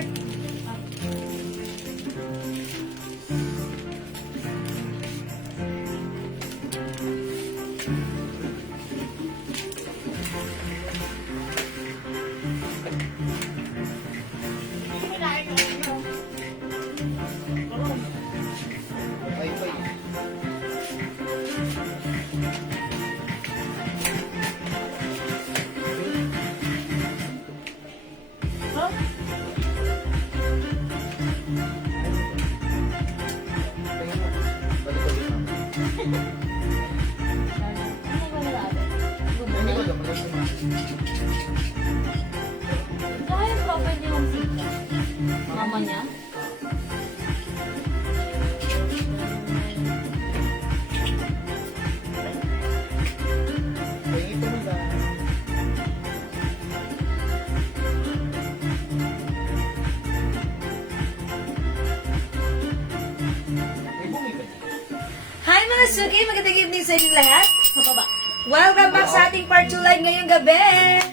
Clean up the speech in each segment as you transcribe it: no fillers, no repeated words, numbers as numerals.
start. Kaya proper niya yung sita. Mama niya? Hi mga Suki! Magandang evening sa inyo lahat. Mababa. Welcome back sa ating part 2 live ngayong gabi.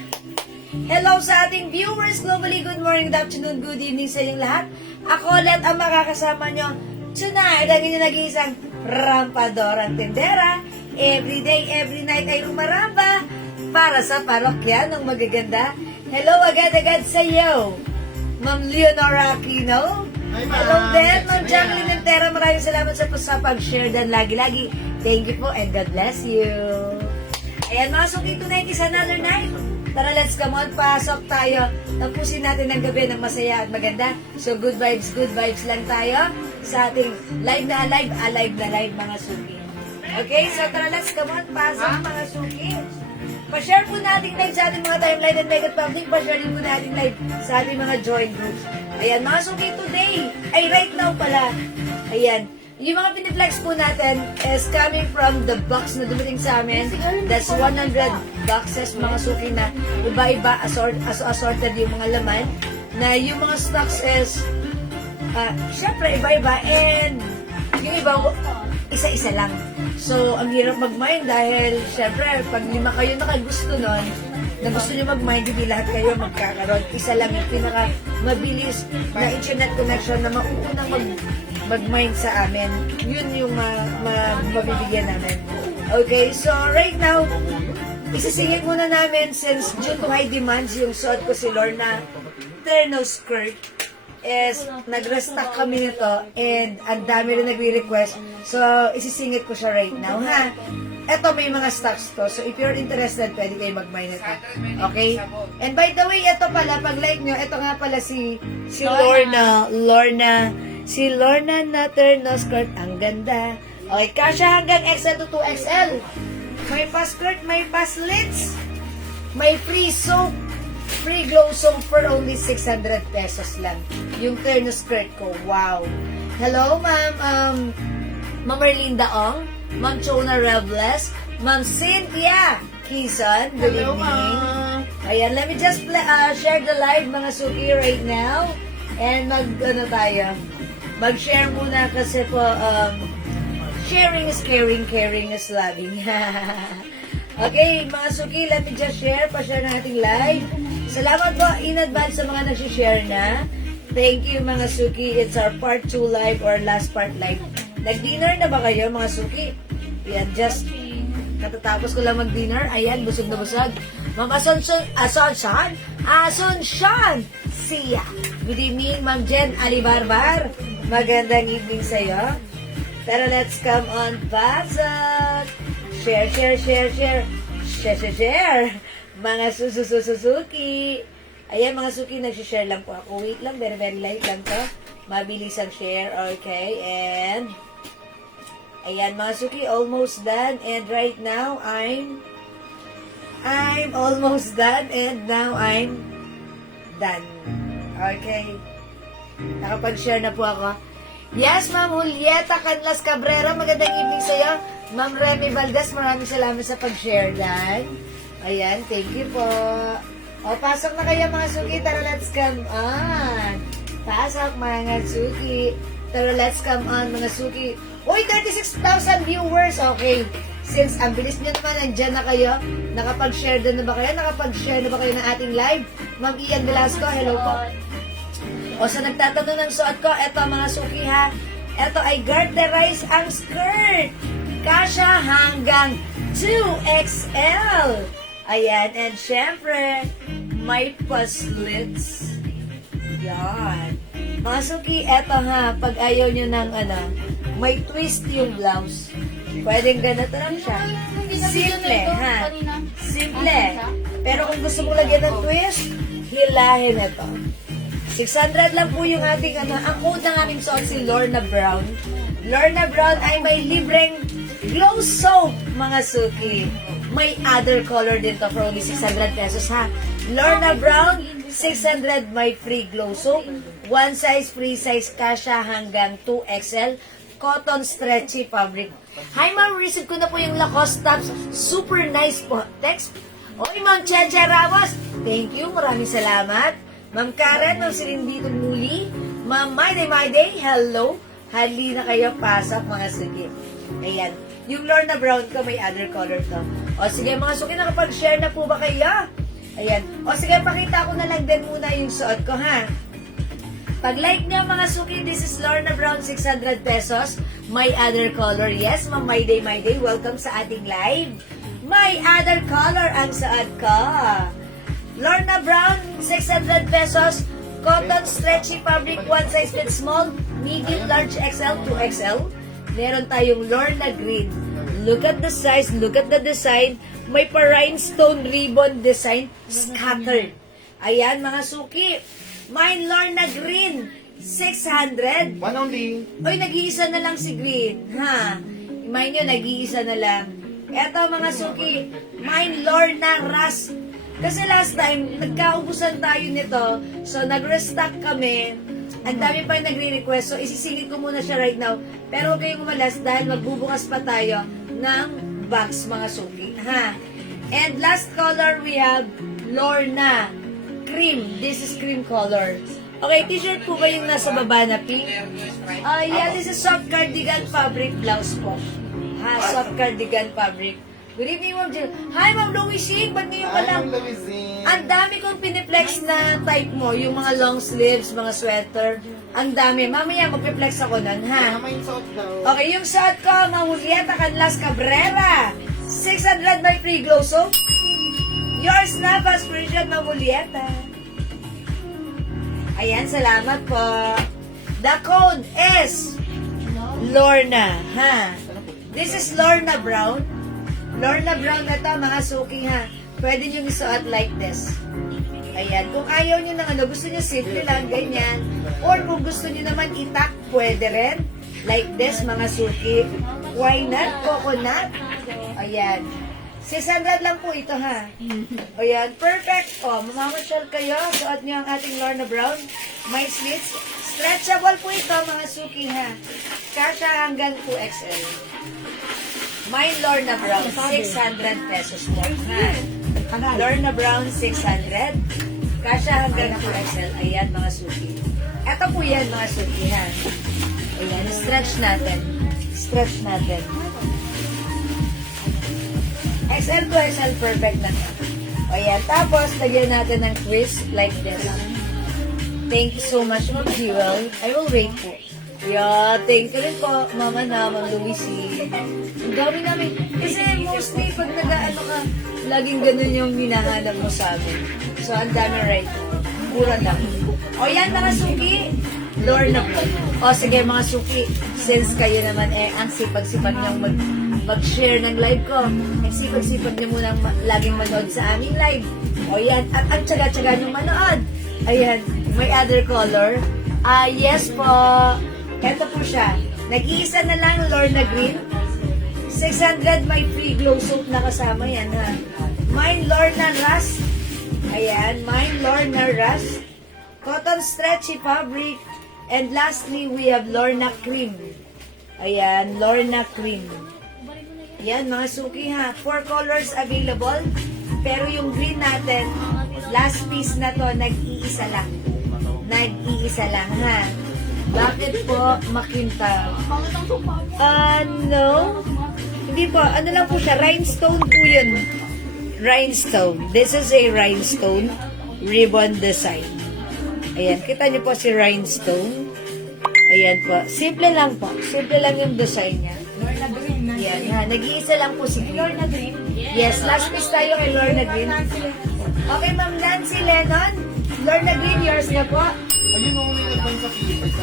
Hello sa ating viewers globally. Good morning, good afternoon, good evening sa inyong lahat. Ako ulit ang makakasama nyo tonight. Ang inyong nag-iisang rampadorang tendera. Every day, every night ay umaramba para sa parokya ng magaganda. Hello agad-agad sa iyo, Ma'am Leonora Aquino. Hello din, Ma'am Jacqueline Entera. Maraming salamat sa pag-share dan lagi-lagi. Thank you po and God bless you. Ayan mga Suki, tonight is another night. Tara, let's come on, pasok tayo. Tapusin natin ang gabi ng masaya at maganda. So good vibes lang tayo sa ating live na live mga Suki. Okay, so tara, let's come on, pasok mga Suki. Pa-share po natin live sa ating mga timeline and mega public. Pa-share din po natin live sa ating mga join groups. Ayan, mga Suki, today, ay right now pala, ayan, yung mga piniflex po natin is coming from the box na dumating sa amin. That's 100 boxes, mga Suki, na iba-iba, assorted yung mga laman. Na yung mga stocks is, syempre, iba-iba, and yung iba, isa-isa lang. So, ang hirap mag-mine dahil, syempre, pag lima kayo nakagusto nun, na gusto nyo mag-mine, hindi lahat kayo magkakaroon. Isa lang yung pinaka-mabilis na internet connection na mauunang mag-mine sa amin. Yun yung mabibigyan namin. Okay, so right now, isisingit muna namin since due to high demands, yung suot ko si Lorna terno skirt is nag-restock kami nito and ang dami rin nagre-request. So, isisingit ko siya right now, ha? Eto, may mga stocks to. So, if you're interested, pwede kayo mag-mine ito. Okay? And by the way, ito pala, pag like nyo, ito nga pala si Lorna. Si Lorna na terno skirt. Ang ganda. Okay, kasya hanggang XL to 2XL. May pa-skirt, may pa-slits. May free soap. Free glow soap for only 600 pesos lang. Yung terno skirt ko. Wow. Hello, ma'am. Ma'am Erlinda Ong. Ma'am Chona Rebles. Ma'am Cynthia Kison. Good evening. Ayan, let me just share the live, mga Suki, right now. And mag-share muna kasi po, sharing is caring, caring is loving. Okay, mga Suki, let me just share. Pa-share na ating live. Salamat po in advance sa mga nag-share na. Thank you, mga Suki. It's our part 2 live or last part live. Nag-dinner na ba kayo, mga Suki? Yan, just katatapos ko lang mag-dinner. Ayan, busog na busog. Ma'am Asuncion Sia. Good evening, Ma'am Jen Alibarbar. Magandang evening sa'yo. Pero let's come on, pasok. Share. Mga Suzuki. Ayan, mga Suki, nag-share lang po ako. Wait lang, very light lang to. Mabilis ang share, okay? And ayan, mga Suki, almost done. And right now, I'm almost done. And now, I'm done. Okay. Nakapag-share na po ako. Yes, Ma'am Julieta Canlas Cabrera. Magandang evening sa'yo. Ma'am Remy Valdez, maraming salamat sa pag-share dan. Ayan, thank you po. O, pasok na kayo, mga Suki. Tara, let's come on. Pasok, mga Suki. Tara, let's come on, mga Suki. Uy, 36,000 viewers. Okay. Since ang bilis nyo naman, nandyan na kayo. Nakapag-share na ba kayo? Nakapag-share na ba kayo ng ating live? Ma'am Ian Velasco, hello po. O sa nagtatanong ng suot ko, eto mga suki ha, eto ay garterize ang skirt. Kasya hanggang 2XL. Ayan, and syempre, may paslits. Yan. Mga suki, eto ha, pag ayaw nyo ng may twist yung blouse. Pwedeng ganito lang siya. Simple, ha? Simple. Pero kung gusto mong lagyan ng twist, hilahin ito. 600 lang po yung ating ang code ng aming suot si Lorna Brown. Lorna Brown ay may libreng glow soap, mga suki. May other color din to for only 600 pesos, ha? Lorna Brown, 600 may free glow soap. One size, free size, kasya hanggang 2XL. Cotton stretchy fabric. Hi ma'am, receive ko na po yung Lacoste tops. Super nice po. Text. Oy ma'am Cheche Ramos. Thank you, maraming salamat. Ma'am Karen, ma'am Silindito Muli. Ma'am My Day, hello. Hali na kayo, pasok mga suki. Ayan. Yung Lorna Brown ko, may other color to. O sige mga suki, nakapag-share na po ba kayo? Ayan. O sige, pakita ko na lang din muna yung suot ko, ha? Pag-like niya mga suki, this is Lorna Brown, 600 pesos. My other color, yes, ma'am, my day, welcome sa ating live. My other color ang suot ko. Lorna Brown, 600 pesos. Cotton stretchy fabric, one size fit small, medium, large, XL, 2XL. Meron tayong Lorna Green. Look at the size, look at the design. May pa-rhinestone ribbon design, scattered. Ayan mga suki. May Lorna Green, 600. One only. Oy, nag-iisa na lang si Green. Ha? Mind nyo, nag-iisa na lang. Eto mga suki, may Lorna Rust. Kasi last time, nagkaubusan tayo nito. So, nag-restock kami. Ang dami pa yung nagre-request. So, isisingit ko muna siya right now. Pero huwag kayong umalas dahil magbubukas pa tayo ng box, mga suki. Ha? And last color, we have Lorna Cream. This is cream color. Okay, t-shirt po ba yung nasa baba na pink? Yeah, this is soft cardigan fabric blouse po. Ha, soft cardigan fabric. Good evening, Ma'am Jill. Hi, Ma'am Louisine. Ba't ngayon ka lang? I'm Louisine. Ang dami kong piniplex na type mo. Yung mga long sleeves, mga sweater. Ang dami. Mamaya magpiplex ako nun, ha? Tama yung suot daw. Okay, yung suot ko, Ma'am Julieta Canlas Cabrera. 600 by free glow soap. Yours na, fast version, Ma'am Julieta. Ayan, salamat po. The code is Lorna, ha? This is Lorna Brown. Lorna Brown na to, mga suki, ha? Pwede nyo isuot like this. Ayan. Kung ayaw nyo ng gusto nyo simple lang, ganyan. Or kung gusto nyo naman itak, pwede rin. Like this, mga suki. Why not? Coconut. Ayan. 600 lang po ito, ha? Ayan. Perfect. O, mamamasyal kayo. Suot nyo ang ating Lorna Brown. May slits. Stretchable po ito, mga suki, ha? Kasya hanggang 2XL. My Lorna Brown, 600 pesos po. Ha? Lorna Brown, 600. Kasya hanggang 2XL. Ayan, mga suki. Ito po yan, mga suki, ha? Ayan, stretch natin. Stretch natin. XL to XL, perfect na to. Ayan, tapos, lagyan natin ng twist like this. Thank you so much, Ma'am Jewel. I will wait po. Yeah, thank you rin po, Mama na, Ma'am Louisine. Ang dami namin. Kasi mostly, pag nag-ano ka, laging ganun yung hinahanap mo sa amin. So, ang dami right. Mura lang. O yan, mga suki. Lorna Brown. O sige, mga suki. Since kayo naman ang sipag-sipag niyong mag-share ng live ko. Ang sipag-sipag niyo munang laging manood sa aming live. O yan, at ang tsaga-tsaga niyong manood. Ayan, may other color. Yes po. Ito po siya. Nag-iisa na lang, Lorna Green. 600 may free glow soap na kasama yan, ha? Mine Lorna Rust. Ayan, mine Lorna Rust. Cotton stretchy fabric. And lastly, we have Lorna Cream. Ayan, Lorna Cream. Ayan, mga suki, ha? 4 colors available. Pero yung green natin, last piece na to, nag-iisa lang. Nag-iisa lang, ha? Bakit po makinta? No. Hindi po. Ano lang po siya? Rhinestone po yun. Rhinestone. This is a rhinestone ribbon design. Ayan, kita niyo po si Rhinestone. Ayan po. Simple lang po. Simple lang yung design niya. Ayan, ha. Nag-iisa lang po si Lorna Green. Yes, last piece tayo kay Lorna Green. Okay, Ma'am Nancy Lennon. Lorna Green, yours na po. Ayun ang may nagpang sa Philippines.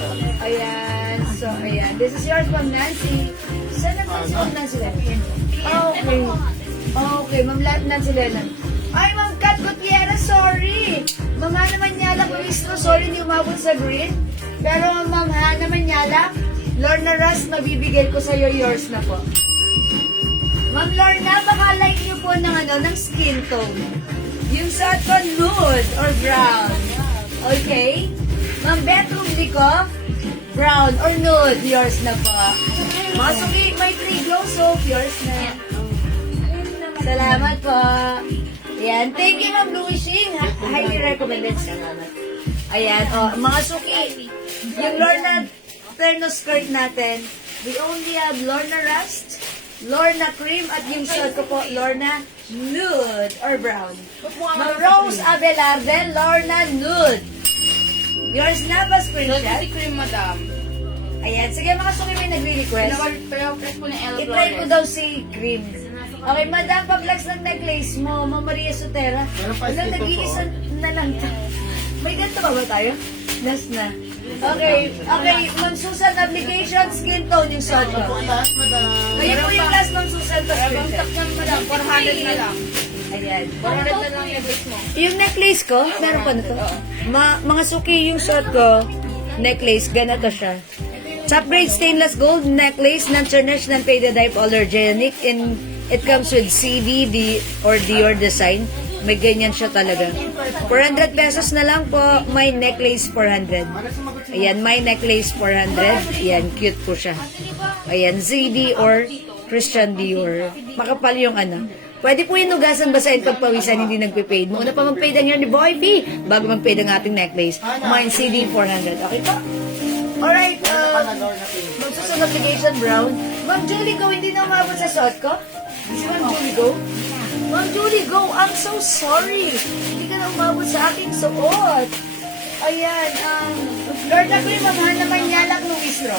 Ayan. So, ayan. This is yours, Ma'am Nancy. Saan na po si Ma'am Nancy Lennon? Okay. Okay, Ma'am Nancy Lennon. Ay, Ma'am Kat Gutierrez, sorry. Ma'am Hana Manyala, Ministro, sorry hindi umabot sa green. Pero Ma'am Hana Manyala, Lorna Rust, mabibigay ko sa'yo, yours na po. Ma'am Lorna, baka like niyo po ng skin tone. Yung suot ko, nude or brown. Okay? Ma'am Bedroom Lico, brown or nude, yours na po. Mga suki, may 3 glow soap, yours na. Salamat po. Ayan. Thank you, Ma'am Louie Shing. Highly recommended. Salamat. Ayan. Mga suki, yung Lorna Terno skirt natin, we only have Lorna Rust, Lorna Cream, at yung suot ko po, Lorna Nude or Brown. Ma'am Rose Abelarde, Lorna Nude. Yours na ba, screenshot? Si cream, madam. Ayan. Sige, mga suki, may nagre-request. Pero-press po ni Ella I-try ko Flores. daw si Cream. Okay, madam, pa-flex ng necklace mo, Ma'am Maria Sotera. Meron pa Wala, dito nag-iisa po. na lang. May ganito ba ba tayo? Last na. Okay, Ma'am Susan, application, skin tone yung suot Ito ko. ang last, madam. Ayun po yung last, Ma'am Susan, to Bang screenshot. tap niyan, madam. 400 na lang. Ayan. 400 na lang yung base mo. Yung necklace ko, meron pa na to. Mga suki yung suot ko, necklace, ganito siya. Top grade stainless gold necklace, non-tarnished, non-faded hypoallergenic, and it comes with CD or Dior design. May ganyan siya talaga. 400 pesos na lang po, may necklace 400. Ayan, may necklace 400. Ayan, cute po siya. Ayan, ZD or Christian Dior. Makapal yung ano. Pwede po yung nugasan basahin pagpawisan, hindi nagpe-fade. Muna pa mag-fade ang hair ni Boy P bago mag-fade ang ating necklace. Mine CD 400. Okay po? Alright, magsusunod application brown. Ma'am Julie Go, hindi na umabot sa suot ko? Si Ma'am Julie Go? Ma'am Julie Go, I'm so sorry. Hindi ka na umabot sa aking suot. Ayan, Lord Agri, Ma'am Hana Manyalak Luis Ro.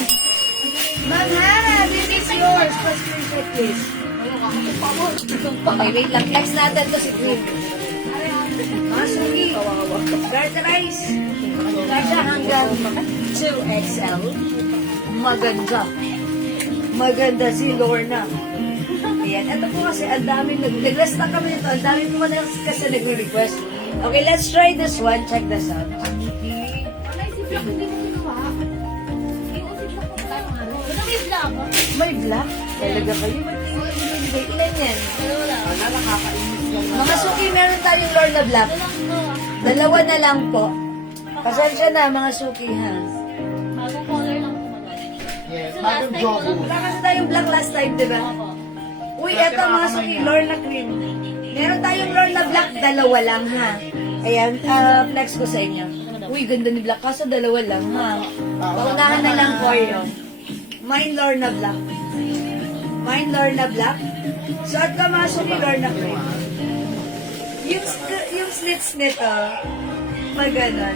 Ma'am Hana, this is yours. Pa-screenshot, please. Okay, wait lang. Flex natin to si Queen. Mga sugi. Garterize. Kasha hanggang 2XL. Maganda. Maganda si Lorna. Ayan. Ito po kasi, ang daming nag-request na kami nito. Ang daming naman kasi nag-request. Okay, let's try this one. Check this out. May black? Talaga kayo? Ilan yan? Mga suki, meron tayong Lorna Black. Dalawa na lang po. Pasensya na, mga suki, ha? Bagong color lang po, madam. Yes, So, last bagong time ko lang jogging. Wala kasi tayong black last time, di ba? Opo. Uy, eto mga suki, Lorna Cream. Meron tayong Lorna Black, dalawa lang, ha? Ayan, flex ko sa inyo. Uy, ganda ni Black, kaso dalawa lang, ha? Paunahan na lang po yun. Mine Lorna Black. Mine Lorna Black. Suot ka mga suki, Lorna Cream. Yung slits nito, maganon.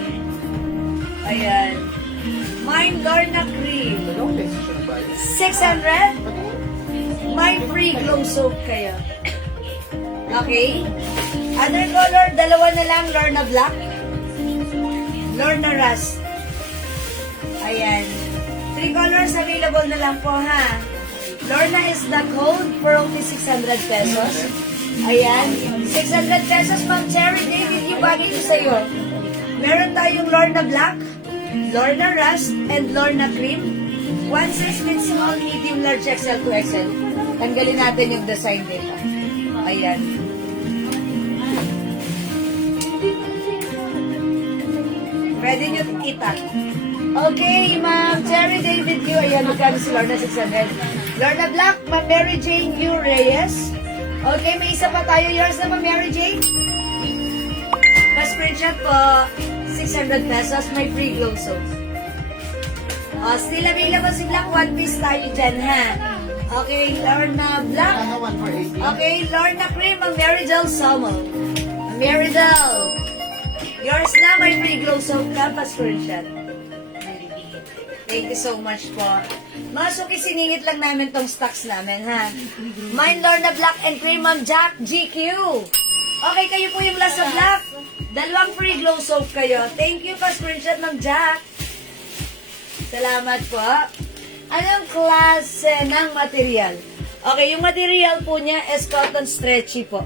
Ayan. Mine Lorna Cream. 600? May free glow soap kayo. Okay? Other color, dalawa na lang, Lorna Black. Lorna Rust. Ayan. 3 colors available na lang po, ha? Lorna is the code for only 600 pesos. Ayan. 600 pesos, Ma'am Cherry David, yung bagay ko sa'yo. Meron tayong Lorna Black, Lorna Rust, and Lorna Cream. 1/6 with small, medium, large, XL to XL. Tanggalin natin yung design dito. Ayan. Pwede nyo itak. Okay, Ma'am Cherry David Q. Ayan, magkano si Lorna 600. Lorna Black, Ma'am Mary Jane U. Reyes. Okay, may isa pa tayo. Yours na, Ma'am Mary Jane. Pa-screenshot po. 600 pesos. May free glow soap. Still available si Black. One piece tayo dyan, ha? Okay, Lorna Black. Ano, 1 for 80. Okay, Lorna Cream, ang Meridel Somo. Meridel. Yours na, may free glow soap ka, pa-screenshot. Thank you so much po. Mga Suki, siningit lang namin tong stocks namin, ha? Mine Lorna Black and Cream, Ma'am Jack, GQ. Okay, kayo po yung last sa black. Dalawang free glow soap kayo. Thank you, pa-screenshot ng Jack. Salamat po. Anong klase ng material? Okay, yung material po niya is cotton stretchy po.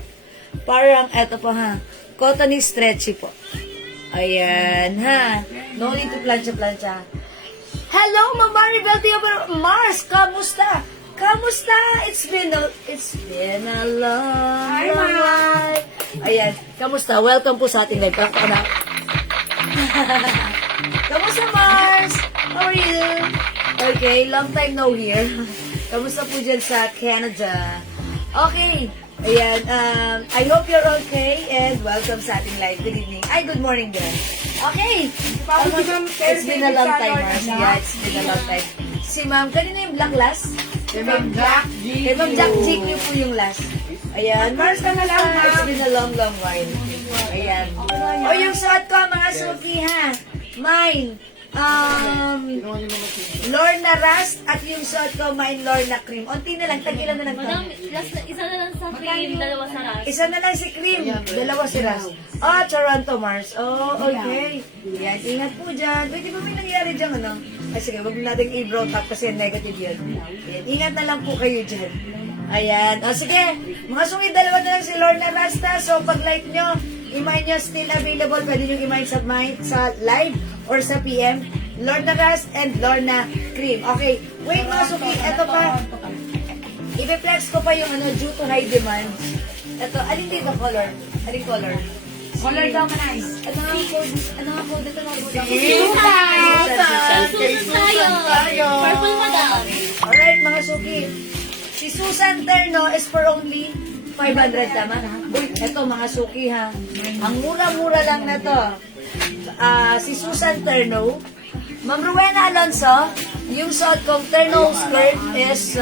Parang eto po ha. Cotton stretchy po. Ayan ha. No need to plancha-plancha. Hello, Ma'am Maribel Theobald Mars. Kamusta? Kamusta? It's been a long, long life. Ayan. Kamusta? Welcome po sa ating live. Pakita na. Kamusta, Mars? How are you? Okay, long time no here. Kamusta po dyan sa Canada? Okay. Ayan, I hope you're okay and welcome sa ating live. Good evening. Ay, good morning din. Okay. It's been a long time, Mars. Yeah, it's been a long time. Si Ma'am, kanina yung black last? Kay Ma'am Jack G. Kay Ma'am Jack GQ po yung last. Ayan, Mars ka na lang, Ma'am. It's been a long, long while. Ayan. O, yung suot ko, mga suki, ha? Mine. Kinuha niyo naman si Lorna Rust at yung suot ko, mine Lorna Cream. Onti na lang, tagilan na lang to. Madam, isa na lang sa cream, dalawa sa ras. Isa na lang si Cream, dalawa si Rust. Ah, Toronto Mars. Oh, okay. Yan, ingat po dyan. Pwede ba may nangyari dyan, ano? Ay, sige, wag natin i-broke up kasi negative yun. Yan, ingat na lang po kayo dyan. Ayan. O, sige. Mga sungit, dalawa na lang si Lorna Rasta. So, pag like nyo, i-mine nyo still available. Pwede nyo i-mine sa live or sa PM. Lorna Rust and Lorna Cream. Okay. Wait, mga sungit. Ito pa. I-flex ko pa yung ano, due to high demand. Ito, alin dito color? Alin color? Color daw manay. Ito nga ang code. Ano nga ang code? Ito nga ang code. Susan tayo. Purple madam. Alright, mga suki. Si Susan Terno is for only 500, tama? Uy, eto mga suki ha. Ang mura-mura lang na to. Si Susan Terno. Ma'am Rowena Alonso, yung suot kong Terno skirt is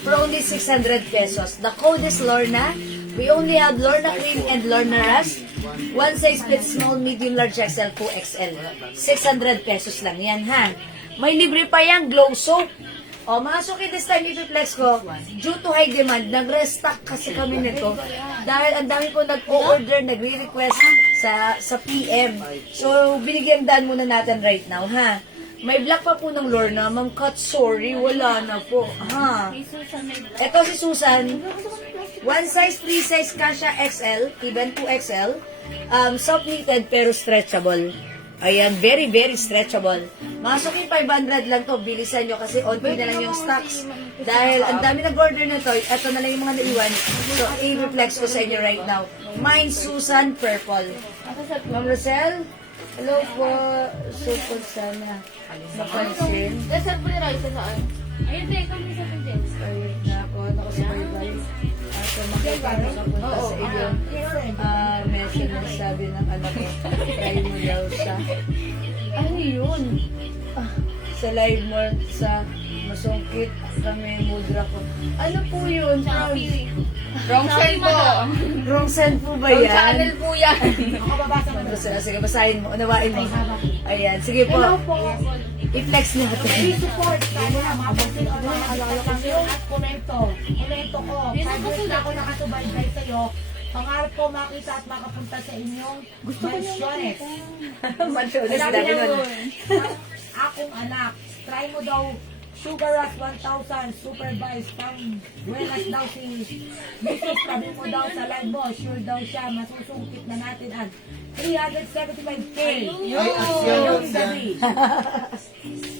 for only 600 pesos. The code is Lorna. We only have Lorna Cream and Lorna Rust. One size fits small, medium, large, XL, 2XL. 600 pesos lang yan, ha? May libre pa yung glow soap. O, mga suki, this time i-flex ko, due to high demand, nag-restock kasi kami nito. Dahil ang dami po nag-o-order, nagre-request sa PM. So, binigyan daan muna natin right now, ha? May black pa po ng Lorna. Ma'am Kat, sorry, wala na po. Ha? Ito si Susan. One size, 3 size, kasha XL, even 2XL. Soft knitted pero stretchable. Ayan, very, very stretchable. Mga suki, 500 lang to. Bilisan nyo kasi onti na lang yung stocks. Dahil ang dami nag-order na to, ito na lang yung mga naiwan. So, i-reflex ko sa inyo right now. Mine, Susan, purple. Ma'am Rosel, hello po. Super sana. Napansin. Dasal po nila isa saan? Ayun, te, kami sa Pindens. Ayun na po, nakasubaybay. So, makikita ka punta sa iyo. Mention na sabi ng anak ko, try mo daw siya. Ano yun? Sa live mo, sa masungkit kami mudra ko. Ano po yun? Wrong side po. Wrong send po ba Wrong yan? channel po yan. Sige, basahin mo, unawain mo. Ayan, sige po. I-flex natin. Support. Sabi na, mapapansin ko na alala ko at komento. Komento ko. Sabi na ako nakasubaybay sa'yo. Pangarap ko makita at makapunta sa inyong mansiones. Mansiones, Sabi dami niya, nun. akong anak, try mo daw Sugar Rush 1,000 supervised pang buenas daw si Mrs. Sabi mo daw sa live mo, sure daw siya, masusungkit na natin ang 375K. Yung gabi.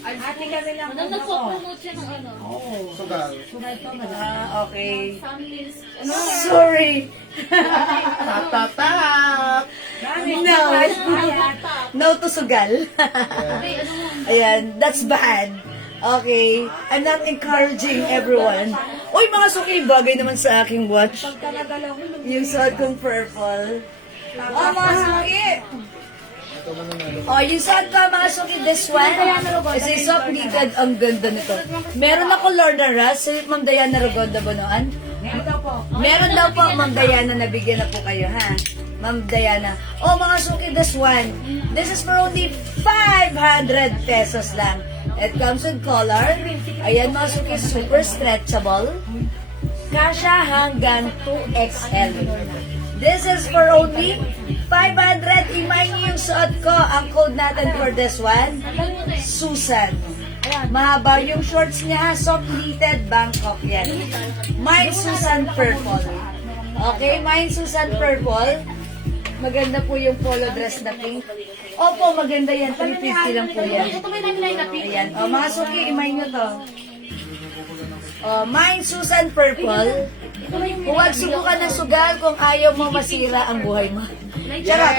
Ate kami lang Madam, po ako. nagpo-promote siya ng ano. Oo. Sugal. Sugal to, madam. Okay. Families. Sorry. Tatatap. No. Ayan. No to sugal. Okay, ano mo? Ayan, that's bad. Okay. I'm not encouraging everyone. Uy, mga suki, bagay naman sa aking watch. Pag talaga Yung suot kong purple. Oh, mga suki. Ito man nanalo. Oh, yung suot ko, mga suki, this one. Kasi soft knitted, ang ganda nito. Meron ako Lorna Rust. So, Ma'am Diana Rogoda ba noon? Meron daw po. Meron daw po, Ma'am Diana, nabigyan na po kayo, ha? Ma'am Diana. Oh, mga suki, this one. This is for only 500 pesos lang. It comes with collar. Ayan, mga suki, super stretchable. Kasha hanggang 2XL. This is for only 500. Imay niyo yung suot ko. Ang code natin for this one, Susan. Mahaba yung shorts niya, soft knitted Bangkok yan. Mine Susan Purple. Okay, mine Susan Purple. Maganda po yung polo dress na pink. Opo, maganda yan. 350 lang po yan. Ayan. O, mga suki, imay nyo to. O, mine Susan Purple. Huwag subukan ng sugal kung ayaw mo masira ang buhay mo. Charot.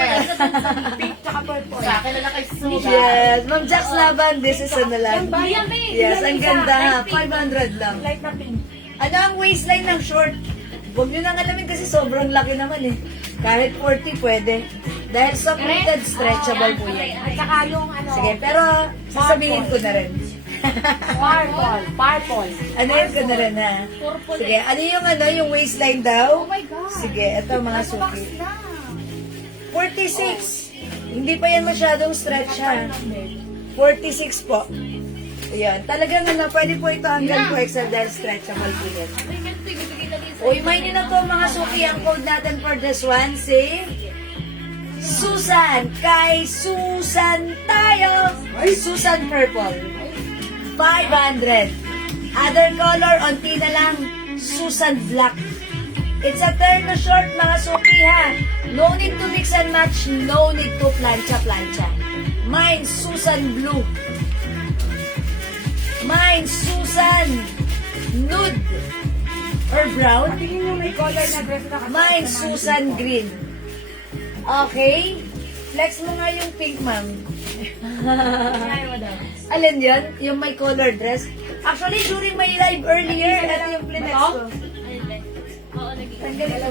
Pink tsaka purple. Sa akin na lang kay Susan. Yes. Ma'am Jax Laban, this is ano lang. Ayan, babe. Yes, ang ganda ha. 500 lang. Light na pink. Ano ang waistline ng short? Huwag nyo nang alamin kasi sobrang laki naman eh. Kahit 40 pwede. Dahil soft knitted, stretchable po yan. At saka yung ano, Sige, pero sasabihin ko na rin. purple. Ano yun ko na rin ha? Sige, ano yung waistline daw? Oh my God. Sige, ito mga suki. 46. Hindi pa yan masyadong stretch ha. 46 po. Ayan. Talagang ano, pwede po ito hanggang 2XL dahil stretchable po yan. Uy, may nila to mga suki. Ang code natin for this one, si Susan. Kay Susan tayo. Susan Purple. 500. Other color, onti na lang. Susan Black. It's a terno short, mga suki ha. No need to mix and match. No need to plancha-plancha. Mine, Susan Blue. Mine, Susan Nude. Or brown. Tingin nyo may color na dress na Mine, Susan Green. Okay? Flex mo nga yung pink, ma'am. Alin yan? Yung may color dress? Actually, during my live earlier, ito yung plinex ko. Oo, naging. Tanggalin ko ito.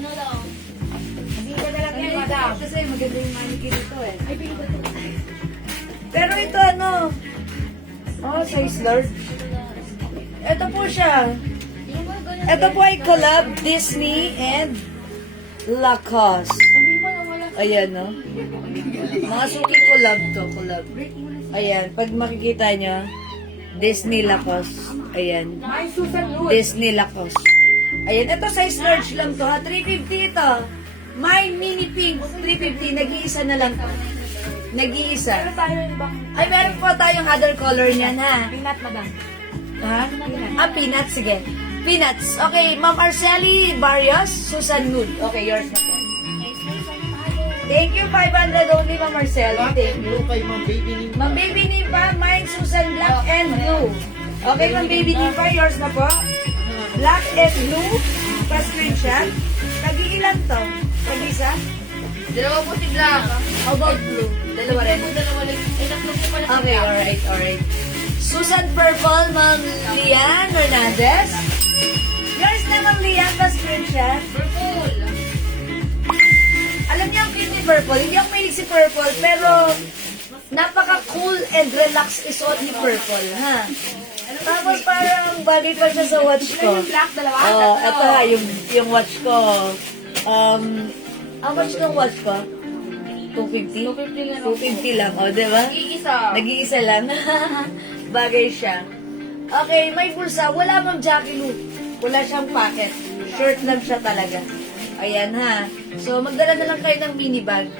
Ano lang? Hindi ka na lang yan, madam. Kasi maganda yung manicure ito eh. Pero ito ano? Oh, size large. Ito po siya. Ito po ay collab Disney and Lacoste. Ayan, no? Mga suki collab to, collab. Ayan, pag makikita nyo, Disney Lacoste. Ayan. May Susan Nude. Disney Lacoste. Ayan, ito size large lang to ha. 350 ito. My mini pink, 350. Nag-iisa na lang to. Nag-iisa. Ano tayo yung bang Ay, meron po tayong other color niyan ha. peanut, madam? Ha? Peanuts, sige. Peanuts. Okay, Ma'am Arceli Barrios, Susan Nude. Okay, yours na po. Thank you, 500 only, Ma'am Arceli. Black Thank and you. blue kay Ma'am Baby Nimpa. Ma'am Baby Nipa, mine Susan Black and Blue. Okay, Ma'am Baby Nipa, yours na po. Black and Blue, pa-screenshot. Tag-iilan to? Tag-isa? Dalawa po si Black. How about Blue? Dalawa rin? Dalawa lang. Ay, tatlo po pala. Okay, alright. Susan Purple, Ma'am Lian Hernandez. Yours na, Ma'am Lian, pa-screenshot. Purple. Alam niyo ang cute ni Purple, hindi ako mahilig si Purple, pero napaka-cool and relax isuot ni Purple, ha? Tapos parang bagay pa siya sa watch ko. Black, dalawa? Oh, eto ha, yung watch ko. How much ng watch ko? 250? 250 lang, oh, di ba? Iisa. Nag-iisa lang. Bagay siya. Okay, may bulsa. Wala Ma'am Jackie Lou. Wala siyang pocket. Shirt lang siya talaga. Ayan ha. So, magdala na lang kayo ng mini bag.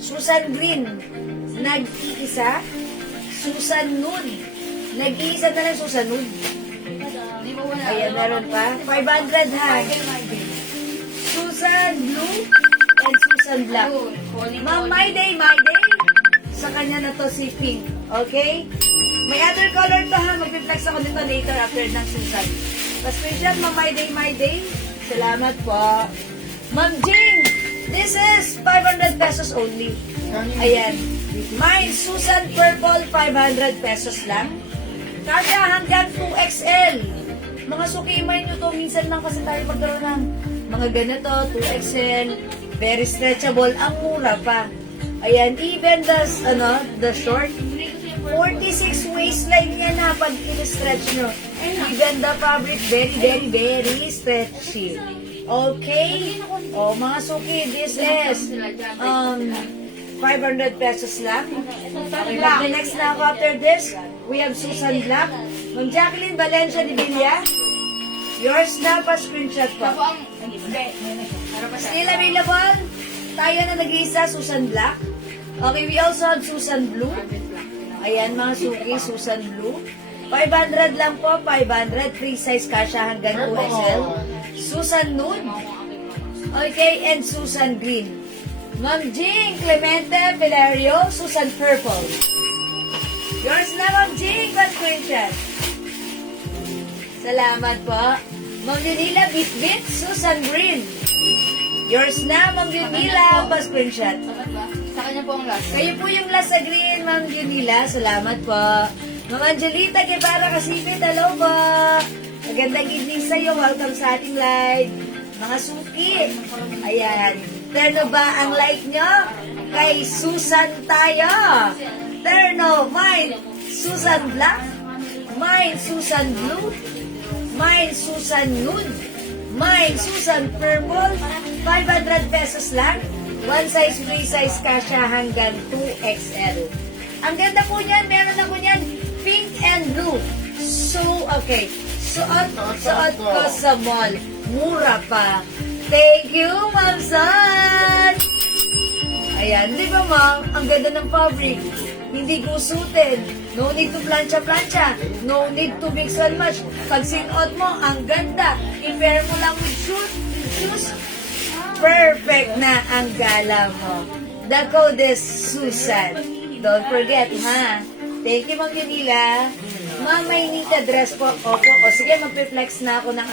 Susan Green. Nag-iisa. Susan Nude. Nag-iisa na lang Susan Nude. Di ba wala? Ayan, meron pa. 500 ha. Susan Blue and Susan Black. Ma'am, my day. Sa kanya na to si Pink. Okay? May other color to ha. Mag-reflex ako nito later after ng Susan. Pa-screenshot, Ma'am, my day. Salamat po. Ma'am Jane, this is 500 pesos only. Ayan. Mine, Susan Purple, 500 pesos lang. Kasi hanggang 2XL. Mga suki, imay nyo to. Minsan lang kasi tayo magkaroon ng mga ganito, 2XL. Very stretchable. Ang mura pa. Ayan, even the short. 46 waistline yan na pag in-stretch nyo. Ang ganda fabric. Very, very, very stretchy. Okay? Oh, mga suki, this is 500 pesos lang. Okay, the next na ako after this, we have Susan Black. Ma'am Jacqueline Valencia de Villa. Yours na pa screenshot po. Still available. Tayo na nag-iisa, Susan Black. Okay, we also have Susan Blue. Ayan mga suki, Susan Blue. 500 lang po, 500. Free size kasha hanggang 2XL. Susan Nude. Okay, and Susan Green. Ma'am Jing Clemente Valerio, Susan Purple. Yours na, Ma'am Jing, pa screenshot. Salamat po. Ma'am Junila Bitbit, Susan Green. Yours na, Ma'am Junila, pa screenshot. Sa kanya po ang last. Kayo po yung last sa green, Ma'am Junila. Salamat po. Ma'am Angelita Guevara Kasipit, hello po. Magandang evening sa iyo. Welcome sa ating live. Mga suki. Ayan. Terno ba ang like nyo? Kay Susan tayo. Terno, mine, Susan Black. Mine, Susan Blue. Mine, Susan Nude. Mine, Susan Purple. 500 pesos lang. One size, free size kasha hanggang 2XL. Ang ganda po niyan, meron ako niyan, pink and blue. So, okay. Suot ko sa mall. Mura pa. Thank you, Ma'am San! Ayan, di ba ma'am? Ang ganda ng fabric. Hindi gusutin. No need to plancha-plancha. No need to mix and match. Pag sinuot mo, ang ganda. I-pair mo lang with shoes. Perfect na ang gala mo. The code is Susan. Don't forget, ha? Thank you, Ma'am Junila. Ma'am, may need address po. Opo. O sige, mag-flex na ako ng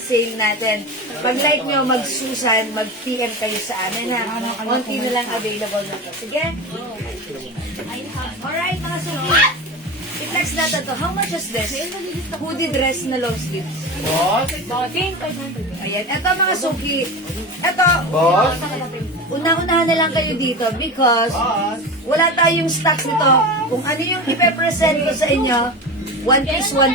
sale natin. Pag like nyo, mag-Susan, mag-PM kayo sa amin, ha? Konti na lang available na to. Sige? Alright, mga suki. I-flex natin to. How much is this? Hoodie dress na long sleeves. Boss? Ayan. Ito mga suki. Ito, Boss? unang-unahan na lang kayo dito because wala tayong stocks nito. Kung ano yung ipe-present ko sa inyo, one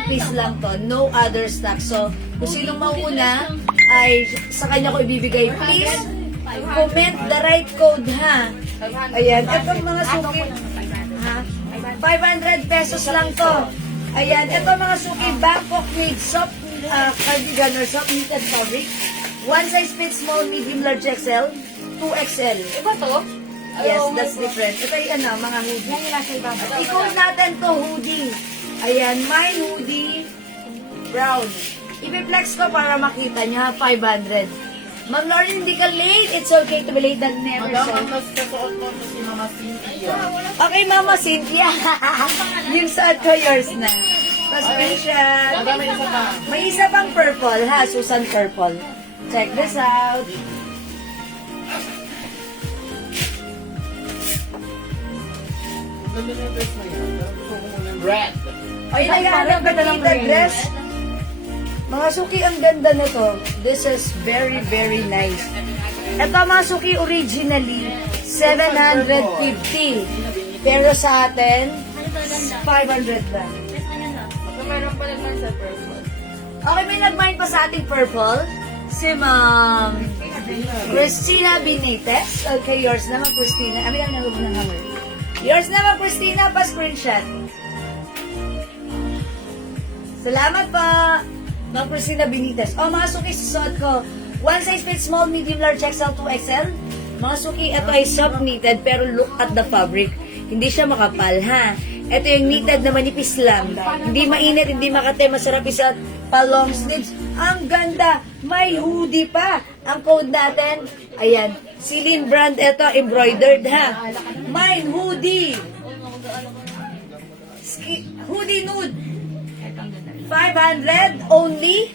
piece lang to. No other stock. So, kung sinong mauna ay sa kanya ko ibibigay. Please, comment the right code, ha? Ayan. Itong mga suki. Ha? 500 pesos lang to. Ayan. Ito mga suki. Bangkok with soft cardigan or soft knitted fabric. One size fit small, medium, large XL. 2XL. Iba to? Yes, that's different. Ito yung mga hoodie. I-code natin to hoodie. Ayan, my hoodie, brown. I-flex ko para makita niya, 500. Ma'am Lauren, hindi ka late. It's okay to be late than never. Madam, So. ang mas kasuot mo to si Mama Cynthia. Okay, Mama Cynthia. Yung suot ko, yours na. Pa-screenshot. Madam, may isa pa. May isa pang purple, ha? Susan Purple. Check this out. Ganda na yung dress na yan. Pero gusto ko muna yung red. Ay, naghahanap ka ng dress. Mga suki, ang ganda na to. This is very, very nice. Ito mga suki, originally, 750. Pero sa atin, 500 lang. Meron pa naman sa purple. Okay, may nag-mind pa sa ating purple. Si Ma'am Christina Benitez. Okay, yours naman, Christina. Amin lang nalog ng hammer. Yours naman, Christina, pa-screenshot. Salamat po, Ma'am Christina Benitez. O, mga suki, susot ko. One size fit small, medium, large, XL, 2XL. Mga suki, ito ay soft knitted, pero look at the fabric. Hindi siya makapal, ha? Ito yung knitted na manipis lang. Hindi mainit, hindi makate, masarap isa pa long sleeves. Ang ganda! May hoodie pa. Ang code natin, ayan, Celine brand, ito, embroidered, ha? Mine hoodie. Hoodie nude. 500 only.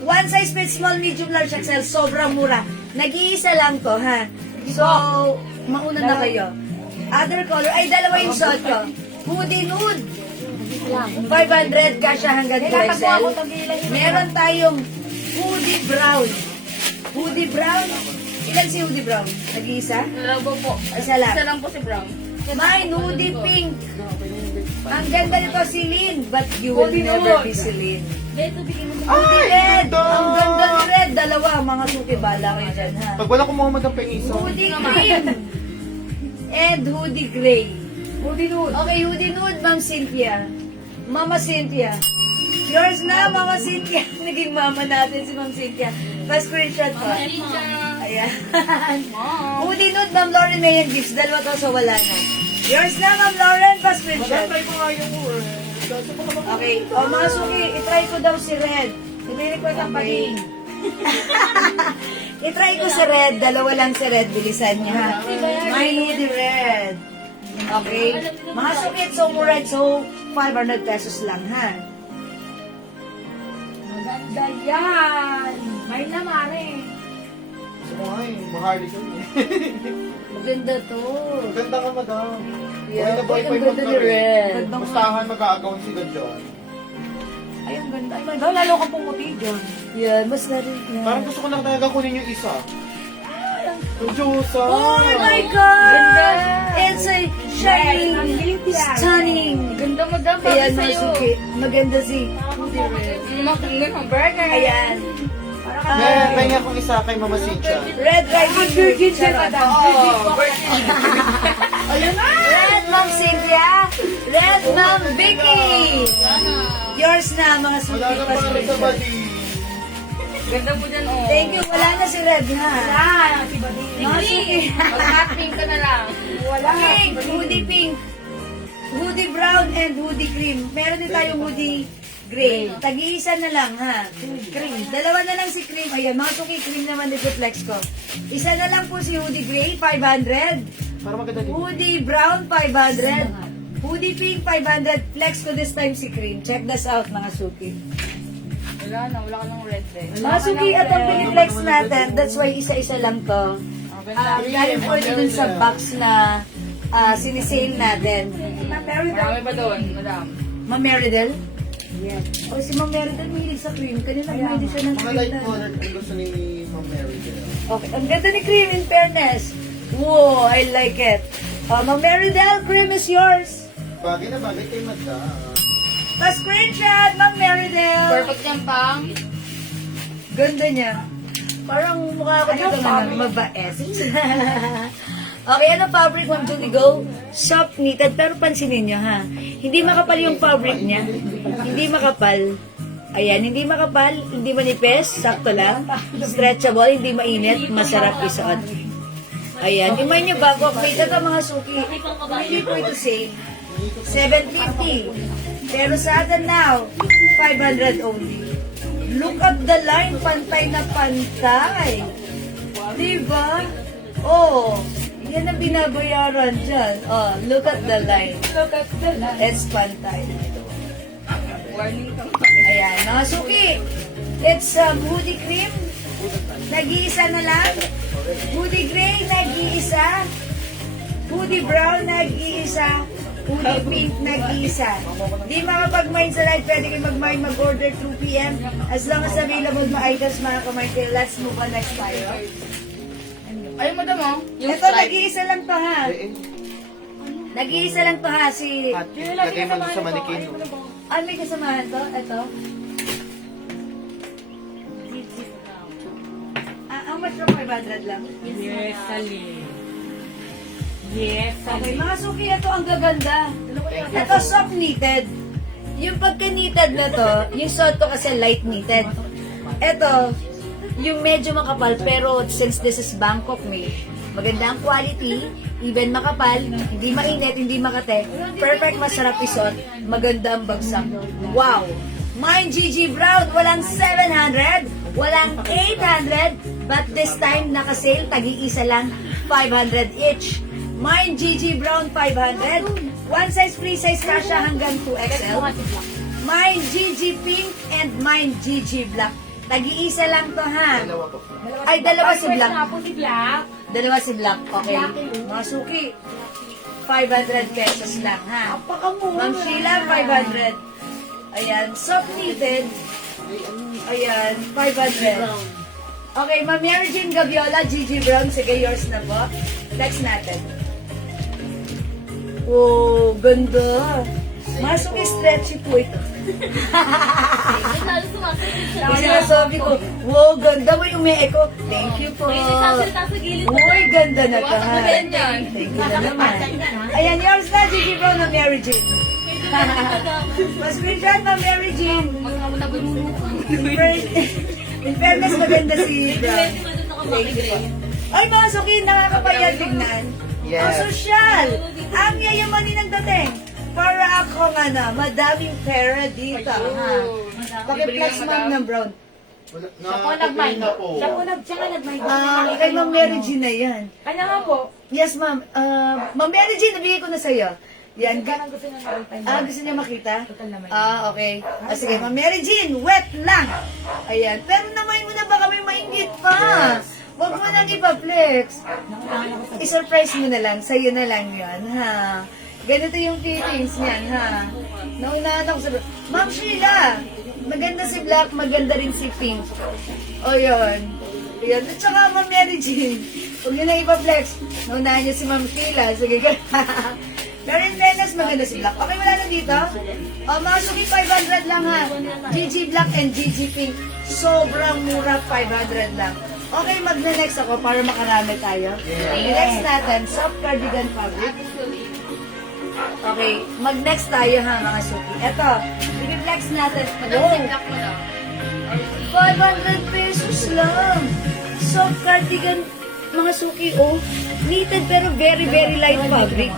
One size fit small, medium, large, XL. Sobrang mura. Nag-iisa lang to, ha? So, mauna na kayo. Other color, ay dalawa yung suot ko. Hoodie nude. 500 kasha hanggang 2XL. Meron tayong hoodie brown. Hoodie brown. Ilan si hoodie brown? Nag-iisa? Dalawa po. Isa lang. Isa lang po si Brown. Mine, hoodie pink. Ang ganda nito si Lynn, but you will never be si Lynn. Beto, bigyan mo Hoodie red. Ang ganda ni red. Dalawa, mga suki bala kayo dyan, ha? Pag wala kumuha ng pengiso. Hoodie cream. And hoodie gray. Hoodie nude. Okay, hoodie nude, Ma'am Cynthia. Mama Cynthia. Yours na, Mama Cynthia. Naging mama natin si Ma'am Cynthia. Pa-screenshot ko. Ayan. Hoodie nude, Ma'am Lauren Mayan Gifts. Dalawa to, so wala na. Yours na, Ma'am Lauren. Pa-screenshot. Magantay ko nga yung word. Okay. O, mga suki, itry ko daw si Red. Sinirequest ang paging. Itry ko si Red. Dalawa lang si Red. Bilisan niyo, ha? My hoodie red. Okay? Mga suki, so mo red. So, 500 pesos lang, ha? Maganda yan. May na, mare. Gusto ko nga eh. Maharli ko eh. Maganda to. Ganda ka, madam. Yeah, Okay na boy, ang ganda ni Red. Bastahan mag-aagawan sila dyan. Ay, ang ganda. Ay, maganda. Lalo ka pumuti dyan. Yeah, mas na rin yan. Parang gusto ko na talaga kunin yung isa. Ang Diyosa! Oh my God! It's a shining, Ang liit yan. stunning. Ganda mo daw, Ayan, mga suki. Maganda si Maganda ng burger. Ayan. Kaya akong isa kay Mama Cynthia. Red Riding Hood. Virgin siya, Charot. madam. Oo. Red Ma'am Cynthia. Red Ma'am Vicky. Yours na, mga suki. Wala na para sa Pa-screenshot. body. Ganda mo dyan, oh. Thank you. Wala na si Red, ha? Ah, si Bading. Mga suki. Mag-hot pink ka na lang. Wala. Pink, hoodie pink, hoodie brown, and hoodie cream. Meron din tayong hoodie gray. Tag-iisa na lang, ha? Cream. Dalawa na lang si cream. Ayan, mga suki, cream naman dito flex ko. Isa na lang po si hoodie gray, 500. Para maganda din. Hoodie brown, 500. Hoodie pink, 500. Flex ko this time si cream. Check this out, mga suki. Wala na, wala ka ng red eh. Mga suki, at ang piniflex natin, that's why isa-isa lang to. Galing po ito dun sa box na sinisale natin. Marami pa doon, madam. Ma'am Meridel? Yes. O si Ma'am Meridel mahilig sa cream. Kanina mahilig siya ng Mga cream light na. color ang gusto ni Ma'am Mary. Okay, ang ganda ni cream in fairness. Whoa, I like it. Ma'am Meridel, cream is yours. Bagay na bagay kay madam. Pa-screenshot, Ma'am Meridel. Perfect yan pang. Ganda niya. Parang mukha ko dito na mabait. Okay, ano fabric, Ma'am Julie Go? Soft knitted, pero pansinin nyo ha. Hindi makapal yung fabric niya. Hindi makapal. Ayan, hindi makapal, hindi manipis, sakto lang. Stretchable, hindi mainit, masarap isuot. Ayan, imay nyo ba, may ito mga suki. Hindi po ito sale. 750. Pero sa atin now, 500 only. Look at the line, pantay na pantay. Diba? Oh, yan ang binabayaran dyan. Oh, look at the line. Look at the light. It's pantay. Warning ka. Ayan, mga suki. It's hoodie cream. Nag-iisa na lang. Hoodie gray, nag-iisa. Hoodie brown, nag-iisa. Hoodie pink, nag-iisa. Di makapag-mine sa live, pwede kayo mag-mine, mag-order 2 p.m. As long as available mga items, mga kamay kayo. Let's move on next tayo. Ayun, madam, oh. Yung Ito, stripe. nag-iisa lang to ha. Nag-iisa lang to ha, si... At lagay mo sa manikin. Ano may kasamahan to? Ito. How much from 500 lang? Yes, Sally. Yes, Okay, Sally. mga suki, ito ang gaganda. Ito soft knitted. Yung pagka-knitted na to, yung suot ko kasi light knitted. Ito, yung medyo makapal, pero since this is Bangkok made, maganda ang quality, even makapal, hindi mainit, hindi makate, perfect, masarap isuot, maganda ang bagsak. Wow! Mine GG Brown, walang 700, walang 800, but this time naka-sale, tagi-isa lang, 500 each. Mine GG Brown, 500. One size, free size, kasha hanggang 2XL. Mine GG Pink and mine GG Black. Tagi-isa lang to ha. Dalawa po. Ay, dalawa si Black. Nga po si Black. Dalawa si Black. Okay. Mga suki. 500 pesos lang ha. Pakamura. Ma'am Sheila, 500. Ayan. Soft knitted. Ayan. 500. Okay, Ma'am Mary Jane Gaviola, GG Brown. Sige, yours na po. Next natin. Oh, ganda. Masok stretchy po ito. Lalo sumasagot siya. Kasi nasabi ko, wow, ganda mo yung eko. Thank you po. May nagsasalita sa gilid. Uy, ganda na ka. Wala ka ganyan. Thank you na naman. Ayan, yours na, Gigi Brown na Mary Jane. Mas Christian na Mary Jane. In fairness, maganda si Brown. Thank you po. Ay, mga suki, nakakapayag tignan. Yes. Ang sosyal. Ang yayamanin ng dating. Para ako nga na, madaming pera dito. Ha? Pakiplex ma'am ng Brown. Siya po nag-mind. Siya po nag-mind. Kay Ma'am Mary Jean na yan. Kanya nga po. Yes, ma'am. Ma'am Mary Jean, nabigay ko na sa'yo. Yan. Parang gusto niya nakita. Gusto niya makita? Total naman. Okay. Sige, Ma'am Mary Jean, wet lang. Ayan. Pero naman mo na baka may maingit pa. Huwag mo nang ipa-flex. I-surprise mo na lang. Sa'yo na lang yan, ha? Ganito yung feelings niyan, ha? Naunahan ako sa... Ma'am Sheila, maganda si Black, maganda rin si Pink. O, yun. Yun. At saka, Ma'am Mary Jean, huwag niyo na ipa-flex. Naunahan niyo si Ma'am Sheila. Sige, pero in fairness, maganda si Black. Okay, wala na dito? Mga suki, 500 lang, ha? GG Black and GG Pink. Sobrang mura, 500 lang. Okay, magne-next ako para makarami tayo. Next natin, soft cardigan fabric. Okay, mag-next tayo ha mga suki. Ito, i-flex natin. Wow! 500 pesos lang. Soft cardigan, mga suki, oh. Knitted pero very, very light fabric.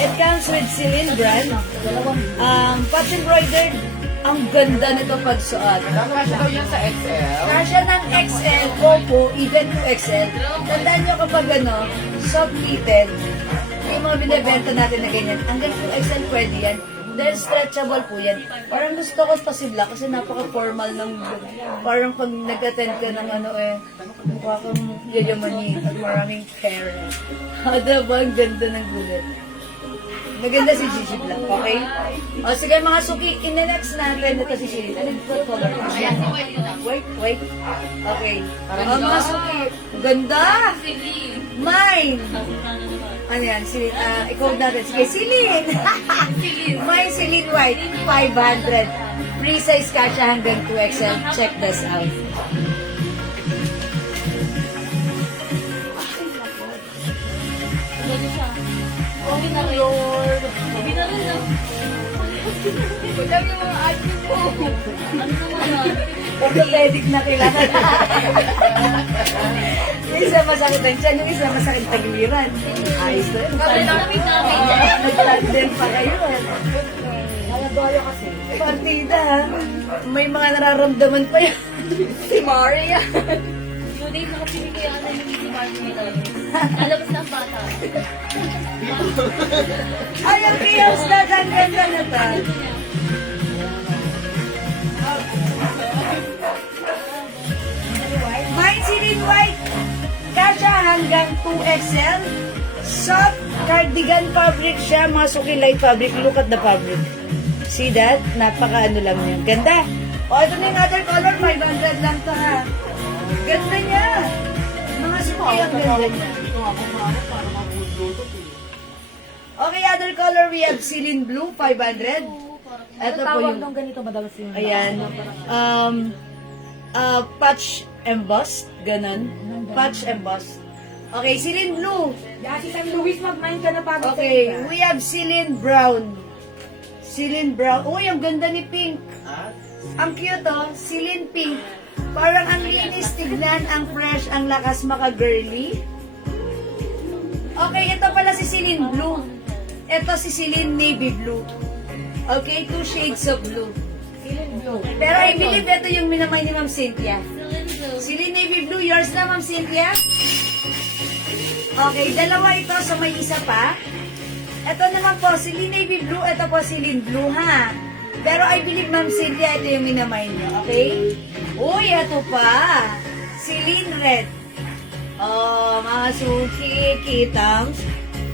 It comes with Celine brand. Patch embroidered. Ang ganda nito pagsuot. Nakasya daw yan sa XL. Kasya ng XL, Opo, even to XL. Tandaan nyo kapag soft knitted, yung mga binibenta natin na ganyan, hanggang 2XL pwede yan. Dahil stretchable po yan. Parang gusto ko pa si Black kasi napaka-formal ng parang pag nag-attend ka ng mukha kang yayamanin at maraming pera. Diba, ang ganda ng gulat. Maganda si Gigi Black, okay? O sige mga suki, in-next natin ito si Gigi. Ano yung color? Ayan. Wait. Okay. Mga suki, ganda! Mine! Ano yan? I-code natin. Sige, Celine! Mine, Celine White, 500. Free size kasha hanggang 2XL. Check this out. Okay na rin. Lord. Sabi na rin ah. Madami yung mga admin mo. Ano naman ah? Orthopedic na kailangan. Yung isa masakit ang tiyan, yung isa masakit tagliran. Ayos na yun. Kapit namin. Nag-tandem pa kayo. Nalagaya kasi. Partida, ha? May mga nararamdaman pa yan. Si Maria. Yung date na kasi kaya ano yung si Barbie talaga. Lalabas na ang bata. Ay, ang chaos na. Ang ganda na ta. Mine Celine White. Kasha hanggang 2XL. Soft cardigan fabric siya. Mga suki light fabric. Look at the fabric. See that? Napaka lang niya. Ganda. O, ito na yung other color. 500 lang to ha. Ganda niya. Mga suki ang ganda niya. Okay, other color. We have Celine Blue. 500. Ito po Tawag yung... nung ganito madalas yun. Ayan. Patch embossed. Ganon. Patch embossed. Okay, Celine Blue. Yeah, si Sam Luis, mag-mind ka na bago Okay, we have Celine Brown. Celine Brown. Uy, ang ganda ni Pink. Ang cute, oh. Celine Pink. Parang ang linis tignan, ang fresh, ang lakas maka-girly. Okay, ito pala si Celine Blue. Ito si Celine Navy Blue. Okay, 2 shades of blue. Celine Blue. Pero I believe ito yung minamay ni Ma'am Cynthia. Celine Navy Blue, yours na, Ma'am Cynthia? Okay, dalawa ito, so may isa pa. Ito naman po, Celine Navy Blue, ito po Celine Blue, ha? Pero I believe, Ma'am Cynthia, ito yung minamay niyo, okay? Uy, ito pa. Celine Red. Oh, mga suki, kitang.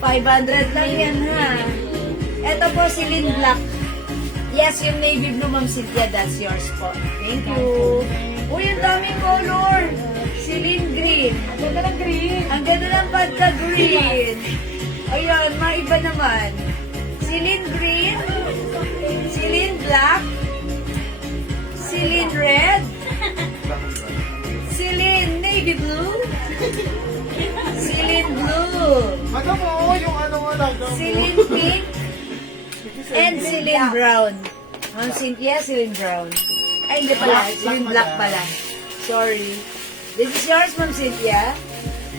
500 lang yan, ha? Ito po, Celine Black. Yes, yung navy blue, Ma'am Cynthia, that's yours po. Thank you. Uy, ang daming color. Celine Green. Ang ganda ng green. Ang ganda ng pagka-green. Ayun, maiba naman. Celine Green, Celine Black, Celine Red, Celine Navy Blue, Celine Blue, Madam mo, yung ano mo lang. Celine Pink, and Celine Brown. Ma'am Cynthia, Celine Brown. Ay, hindi pala. Celine Black pala. Sorry. This is yours, Ma'am Cynthia.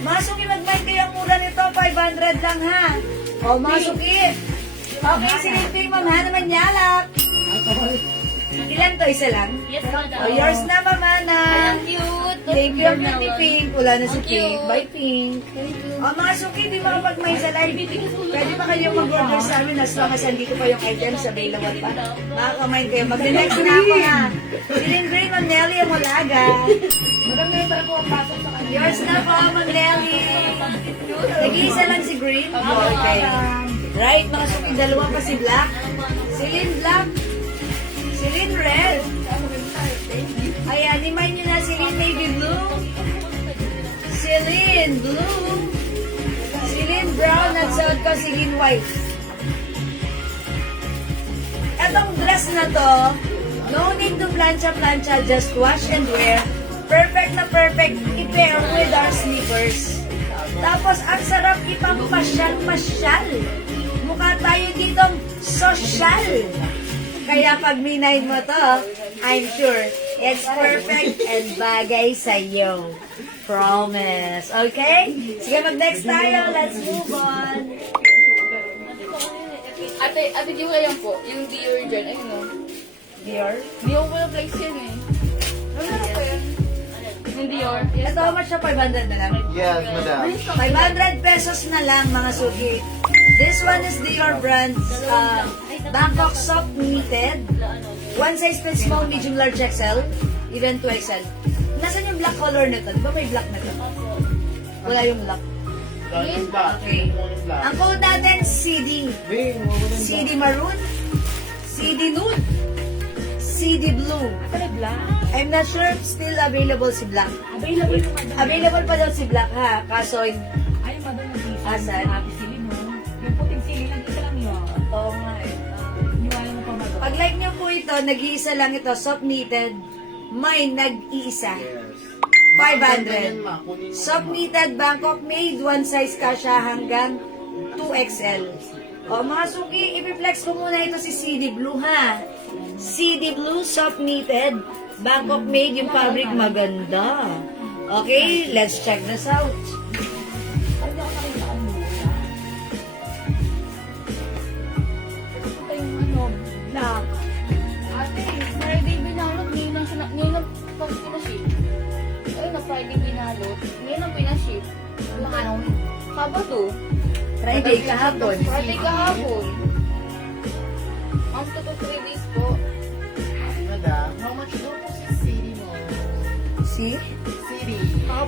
Masuki, mag-mind kayo ang mura nito. 500 lang, ha? O, Masuki. Okay, Celine Pink, Ma'am Hana Manyalak. Ilan to? Isa lang? Yes, madam. O, yours na, Ma'am Hana. Ang cute. Thank you, Beauty Pink. Wala na si Ang Pink. cute. Bye, Pink. O, mga suki, di makapag-mind sa live. Pwede pa kayong mag-order sa amin as long as andito pa yung items available pa. Makakamind kayo. Mag-next na ako, ha. Celine Green, Ma'am Nelly, ang Malaga. Madam, ngayon pala po ang pasok sa kanila. Yours na po, Ma'am Nelly. Nag-iisa lang si Green. Okay. Right, mga suki, dalawa pa si Black. Celine Black. Celine Red. Ayan, remind nyo na Celine Navy Blue. Celine Blue. Celine Brown at suot ko Celine White. Etong dress na to, no need to plancha-plancha, just wash and wear. Perfect na perfect i-pair with our slippers. Tapos, ang sarap ipang-pasyal-pasyal. Mukha tayo ditong social. Kaya pag minay mo to, I'm sure it's perfect and bagay sa'yo. Promise. Okay? Sige, mag-next tayo. Let's move on. Ate, di ko yan po. Yung Dior dyan. Ayun o. Dior. Di ko pala place yan eh. Ano na po yan? Yung Dior. Ito, how much siya? 500 na lang. Yes, madam. 500 pesos na lang, mga suki. This one is Dior brand. Bangkok Soft Knitted. One size fit small, medium, large XL. Even 2XL. Nasaan yung black color nito? Di ba may black na to? Wala yung black. Okay. Ang code natin, CD. CD Maroon. CD Nude. CD Blue. Pala black. I'm not sure if still available si black. Available po, madam. Available pa daw si black, ha? Kaso, Ay, madam, nag-isa. Asan? Happy sili mo. Yung puting sili, nag-isa lang yun. oo nga eh. Iniwanan mo pa, madam. Pag like nyo po ito, nag-iisa lang ito, soft knitted. May nag-iisa. Yes. 500. Soft knitted, Bangkok made, one size kasha hanggang 2XL. O mga suki, i-reflex ko muna ito si CD Blue, ha? CD Blue, soft knitted, Bangkok made, yung fabric maganda. Okay, let's check this out. Parang di ako nakita ang mura. Ito yung ano, black. Ate, Friday binalot. Ngayon lang pag pinaship. Ayun na Friday binalot. Ngayon lang pinaship. Ano? Sabado. Friday kahapon. Friday kahapon. Ang 2 to 3 days po. Madam, how much daw po si CD mo? See? CD.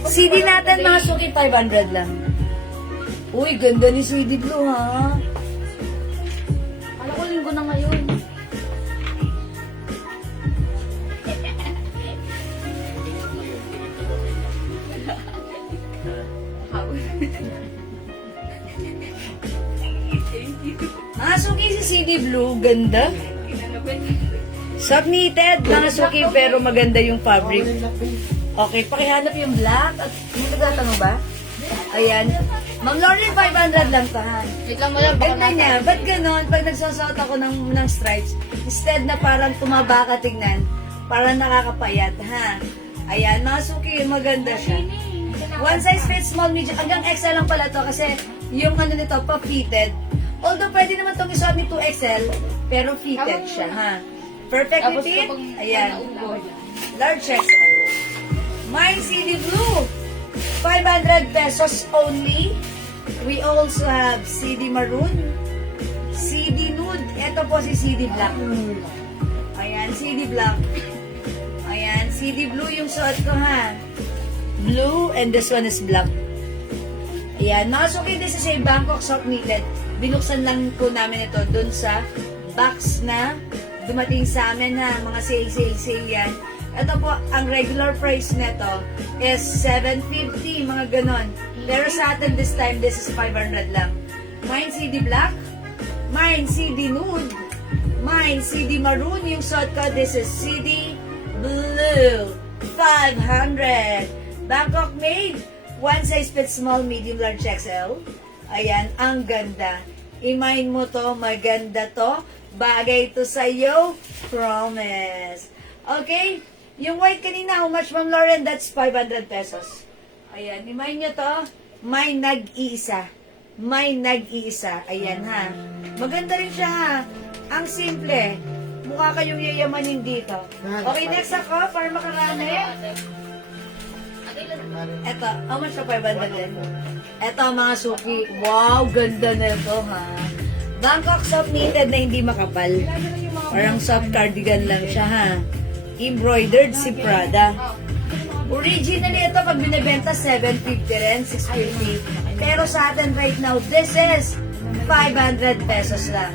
CD natin mga suki, 500 lang. Uy, ganda ni CD Blue, ha? Alam ko linggo na ngayon. Mga suki si CD Blue, ganda. Soft knitted, mga suki, pero maganda yung fabric. Okay, pakihanap yung black. At may nagtatanong ba? Ayan. Ma'am Lauren, 500 lang to, ha? Wait lang mo lang. Ganda niya. Ba't ganon? Pag nagsusot ako ng stripes, instead na parang tumaba ka tignan, parang nakakapayat, ha? Ayan, mga suki, maganda siya. One size fits small, medium. Hanggang XL lang pala to kasi yung ano nito, pa-fitted. Although pwede naman itong isuot ni 2XL, pero fitted siya, ha? Perfectly Tapos fit. kapag Ayan. naubo. Large XL. My CD Blue. 500 pesos only. We also have CD Maroon. CD Nude. Ito po si CD Black. Ayan, CD Black. Ayan, CD Blue yung suot ko, ha? Blue, and this one is black. Ayan, mga suki, this is a Bangkok soft knitted. Binuksan lang po namin ito dun sa box na dumating sa amin, ha? Mga sale yan. Ito po, ang regular price nito is 750, mga ganon. Pero sa atin this time, this is 500 lang. Mine CD Black. Mine CD Nude. Mine CD Maroon. Yung suot ko, this is CD Blue. 500. Bangkok made. One size fits small, medium, large, XL. Ayan, ang ganda. I-mine mo to, maganda to. Bagay to sa'yo. Promise. Okay? Yung white kanina, how much, Ma'am Lauren? That's 500 pesos. Ayan, i-mine nyo to. May nag-iisa. May nag-iisa. Ayan ha. Maganda rin siya ha. Ang simple. Mukha kayong yayamanin dito. Okay, next ako para makarami. Eto, how much na 500 din? Eto mga suki. Wow, ganda na ito ha. Bangkok soft knitted na hindi makapal. Parang soft cardigan lang siya ha. Embroidered si Prada. Originally ito pag binibenta 750 rin, 650. Pero sa atin right now, this is 500 pesos lang.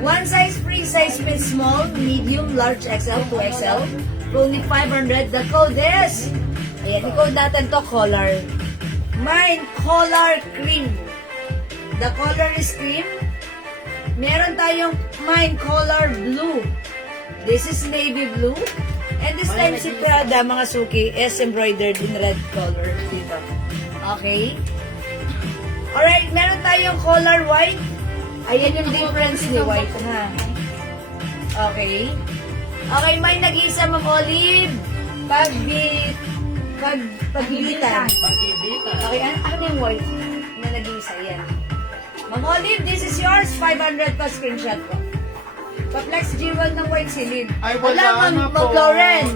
One size free size fits small, medium, large, XL, 2XL. Only 500. The code is, ayan, i-code natin to color. Mine color cream. The color is cream. Meron tayong mine color blue. This is navy blue. And this time si Prada, mga suki, is embroidered in red color dito. Okay? Alright, meron tayong color white. Ayan yung difference ni white, ha? Okay? Okay, may nag-iisa, Ma'am Olive. Pagbitan. Okay, ano yung white na nag-iisa? Yan. Ma'am Olive, this is yours. 500 pa screenshot ko. Pa-flex G1 ng white silid. Ay, wala na po. Ma'am Lauren,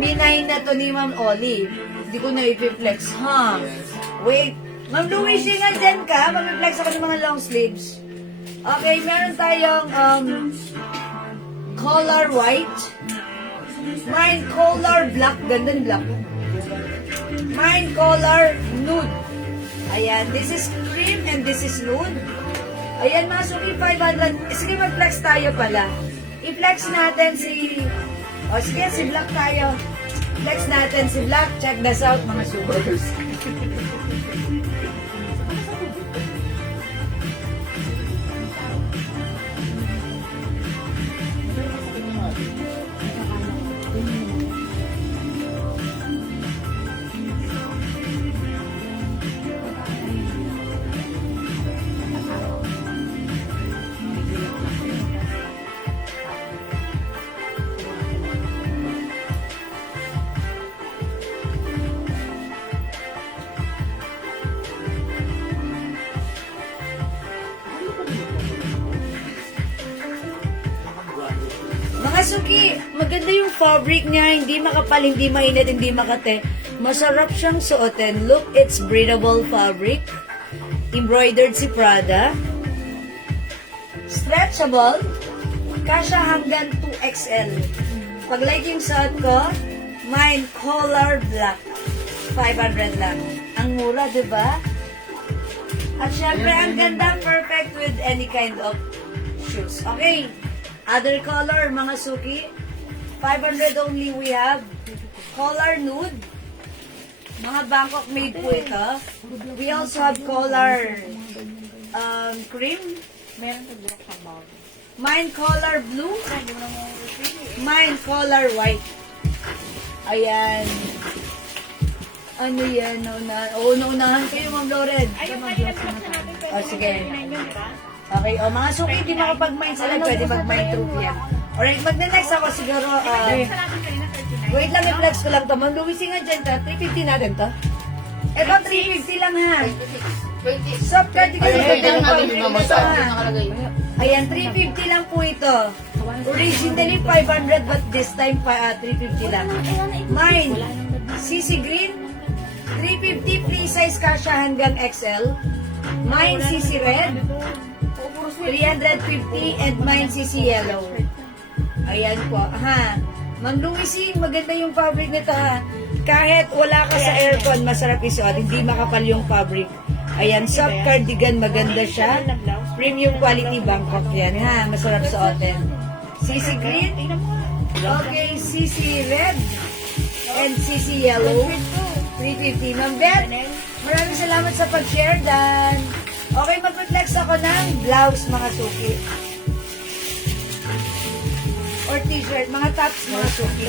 minahin na to ni Ma'am Olive. Hindi ko na i-flex, ha? Wait. Ma'am Louise, nga dyan ka. Mag-flex ako ng mga long sleeves. Okay, meron tayong color white. Mine color black. Gandang black. Mine color nude. Ayan, this is cream and this is nude. Ayan, mga suki, 500. Sige, mag-flex tayo pala. I-flex natin si... O, sige, si Black tayo. Flex natin si Black. Check this out, mga supers. Mga suki, maganda yung fabric niya, hindi makapal, hindi mainit, hindi makate. Masarap siyang suotin. Look, it's breathable fabric. Embroidered si Prada. Stretchable. Kasha hanggang 2XL. Pag like yung suot ko, mine color black. 500 lang. Ang mura, diba? At syempre, ang ganda, perfect with any kind of shoes. Okay. Other color, mga suki. 500 only we have. Color nude. Mga Bangkok made po ito. We also have color cream. Meron sa black sa bag. Mine color blue. Mine color white. Ayan. Ano yan? Naunahan kayo, Ma'am Lauren. Ay, yung kanina pa natin pwede. Oh, sige. Yun, di ba? Okay, mga suki, hindi makapag-mine sila. Pwede mag-mine through yan. Alright, mag-next ako siguro. Wait lang, i-flex ko lang to. Ma'am Louise, nga dyan to. 350 natin to. Ito, 350 lang ha. 20. Soft cardigan. Nakalagay. Ayan, 350 lang po ito. Originally 500 but this time 350 lang. Mine, CC Green, 350 free size kasha hanggang XL. Mine CC Red, 350 and mine CC Yellow. Ayan po. Ha. Ma'am Louise, maganda yung fabric nito ha. Kahit wala ka sa aircon, masarap isuot. Hindi makapal yung fabric. Ayan, soft cardigan, maganda siya. Premium quality Bangkok yan ha. Masarap suotin. CC Green. Okay, CC Red. And CC Yellow. 350. Ma'am Beth, maraming salamat sa pag-share, Dan. Okay, mag-flex ako ng blouse, mga suki. Or t-shirt, mga tops, mga suki.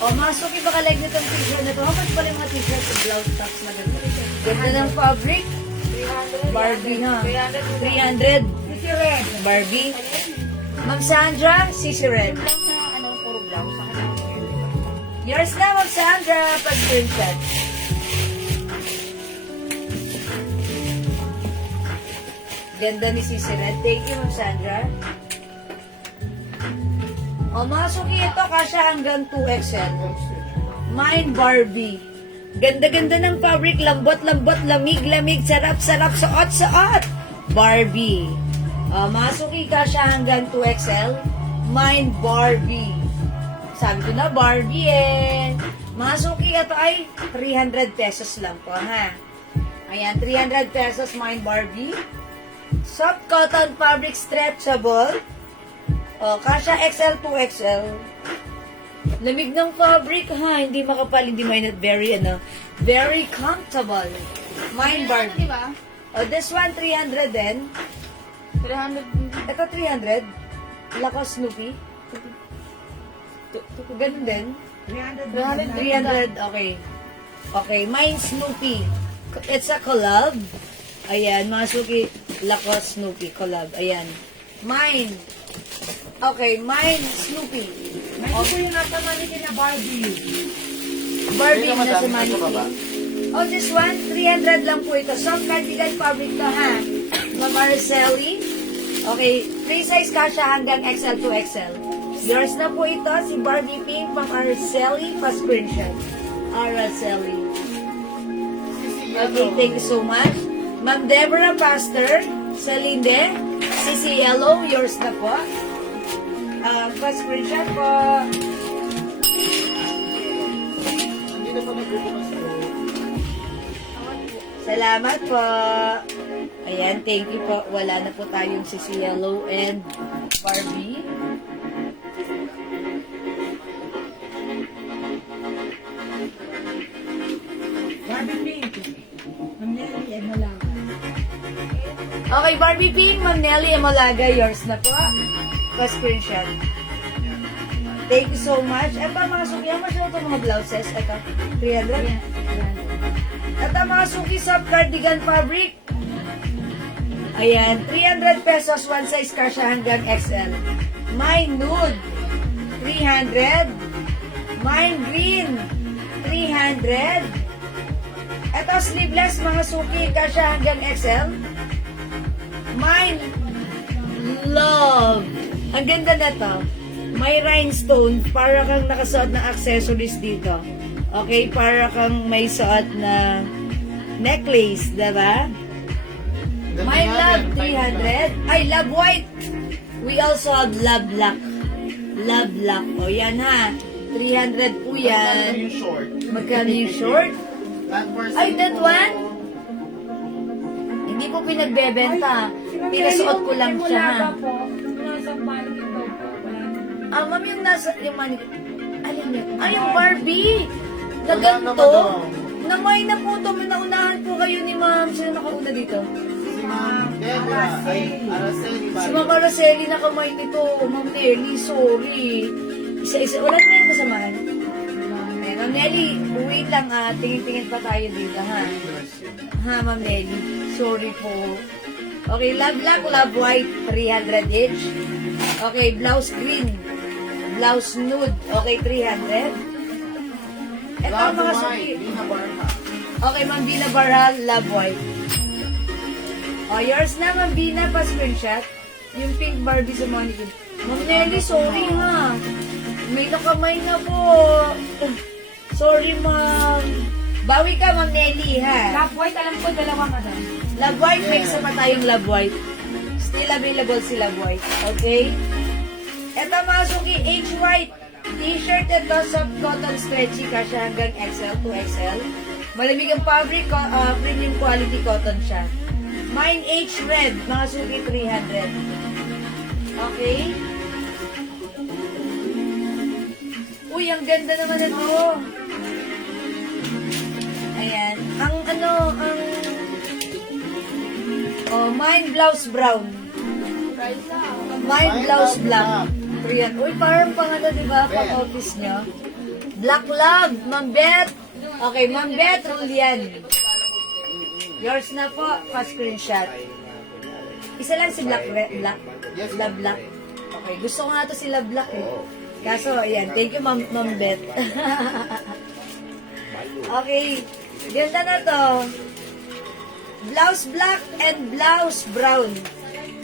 O, mga suki, baka like nitong t-shirt na to. How much pala yung mga t-shirt o blouse tops na ganda? Ganda ng fabric. 300. Barbie, ha? 300. 300. Si Red. Barbie. Ma'am Sandra, Sissy Red. Lang na, puro blouse. Sa akin Yours na, Ma'am Sandra, pag-screenshot. Ganda ni Sissy Red. Thank you, Ma'am Sandra. O, mga suki, ito kasya hanggang 2XL. Mine Barbie. Ganda-ganda ng fabric, lambot-lambot, lamig-lamig, sarap-sarap, suot-suot. Barbie. O, mga suki, kasya hanggang 2XL. Mine Barbie. Sabi ko na, Barbie eh. Mga suki, ito ay 300 pesos lang po, ha? Ayan, 300 pesos, Mine Barbie. Soft cotton fabric stretchable. O, kasya XL to XL. Lamig ng fabric, ha? Hindi makapal, hindi mainit. Very comfortable. Mine Barbie. Diba? O, this one, 300 din. 300. Ito, 300. Lakas Snoopy. Ganun din. 300. 300, okay. Okay, mine Snoopy. It's a collab. Ayan, mga Suki, Lacoste Snoopy, collab. Ayan. Mine. Okay, mine Snoopy. May ito yung nasa manikin na Barbie. Barbie Hindi naman na sa dami sa baba. mannequin. Oh, this one, 300 lang po ito. Soft cardigan fabric to, ha? Ma'am Araceli. Okay, free size kasha hanggang XL to XL. Yours na po ito, si Barbie Pink, Ma'am Araceli, pa-screenshot. Araceli. Okay, thank you so much. Ma'am Deborah Pastor, Salinde, Sisi Yellow, yours na po. Pa-screenshot po. Hindi na pa nag-request ko. Salamat po. Ayan, thank you po. Wala na po tayong Sisi Yellow and Barbie. Barbie Pink. Ang Nelly, ano lang. Okay, Barbie Pink, Ma'am Nelly Emalaga, yours na po. Pa-screenshot. Thank you so much. Ito mga suki, how much na ito mga blouses? Ito, 300? Ito mga suki, soft cardigan fabric. Ayan, 300 pesos, one size kasha hanggang XL. Mine nude, 300. Mine green, 300. Ito sleeveless mga suki, kasha hanggang XL. Mine love. Ang ganda na to. May rhinestone, para kang nakasuot na accessories dito. Okay, para kang may suot na necklace, diba? My love, 300. Ay, love white. We also have love black. Love black. O, yan ha. 300 po Ano yan. yung short? Magkano yung short? That person. Ay, that one? Hindi po pinagbebenta. Pinasuot ko lang siya, ha? Wala po. Nasa manikin daw po. Wala na. Ah, ma'am, yung nasa, yung mannequin. Alin yun? Ay, yung Barbie. Na Wala ganito. naman daw. Namay na po ito. Naunahan po kayo ni ma'am. Sino nakauna dito? Si Ma'am Deborah. Ay, Araceli ba? Si Ma'am Araceli na kamay nito. Ma'am Nelly, sorry. Isa-isa. Wala na yung kasamahan. Eh, Ma'am Nelly, wait lang ha. Tingin-tingin pa tayo dito ha. Ha, Ma'am Nelly. Sorry po. Okay, love black, love white, 300 each. Okay, blouse green. Blouse nude. Okay, 300. Ito ang mga suki. Lina Barha. Okay, Ma'am Bina Barhal, love white. Oh, yours na, Ma'am Bina, pa-screenshot. Yung pink Barbie sa mannequin. Ma'am Nelly, sorry ha. May nakamay na po. Sorry, Ma'am. Bawi ka, Ma'am Nelly, ha? Love white, alam ko, dalawa madam. Love white, may isa pa tayong love white. Still available si love white. Okay? Ito mga suki, H white. T-shirt ito, soft cotton stretchy, kasya hanggang XL to XL. Malamig ang fabric, premium quality cotton siya. Mine H red, mga suki 300. Okay? Uy, ang ganda naman ito. Ayan. Ang Oh, mine blouse brown. Price lang. Mine blouse black. 300. Uy, parang pang ano, di ba? Pang office nyo. Black love, Ma'am Beth. Okay, Ma'am Beth, Rulian. Yours na po, pa-screenshot. Isa lang si Black. Black. La Black. Okay, gusto ko nga to sila Black eh. Kaso, ayan. Thank you, Ma'am Beth. Okay. Ganda na to. Blouse black and blouse brown.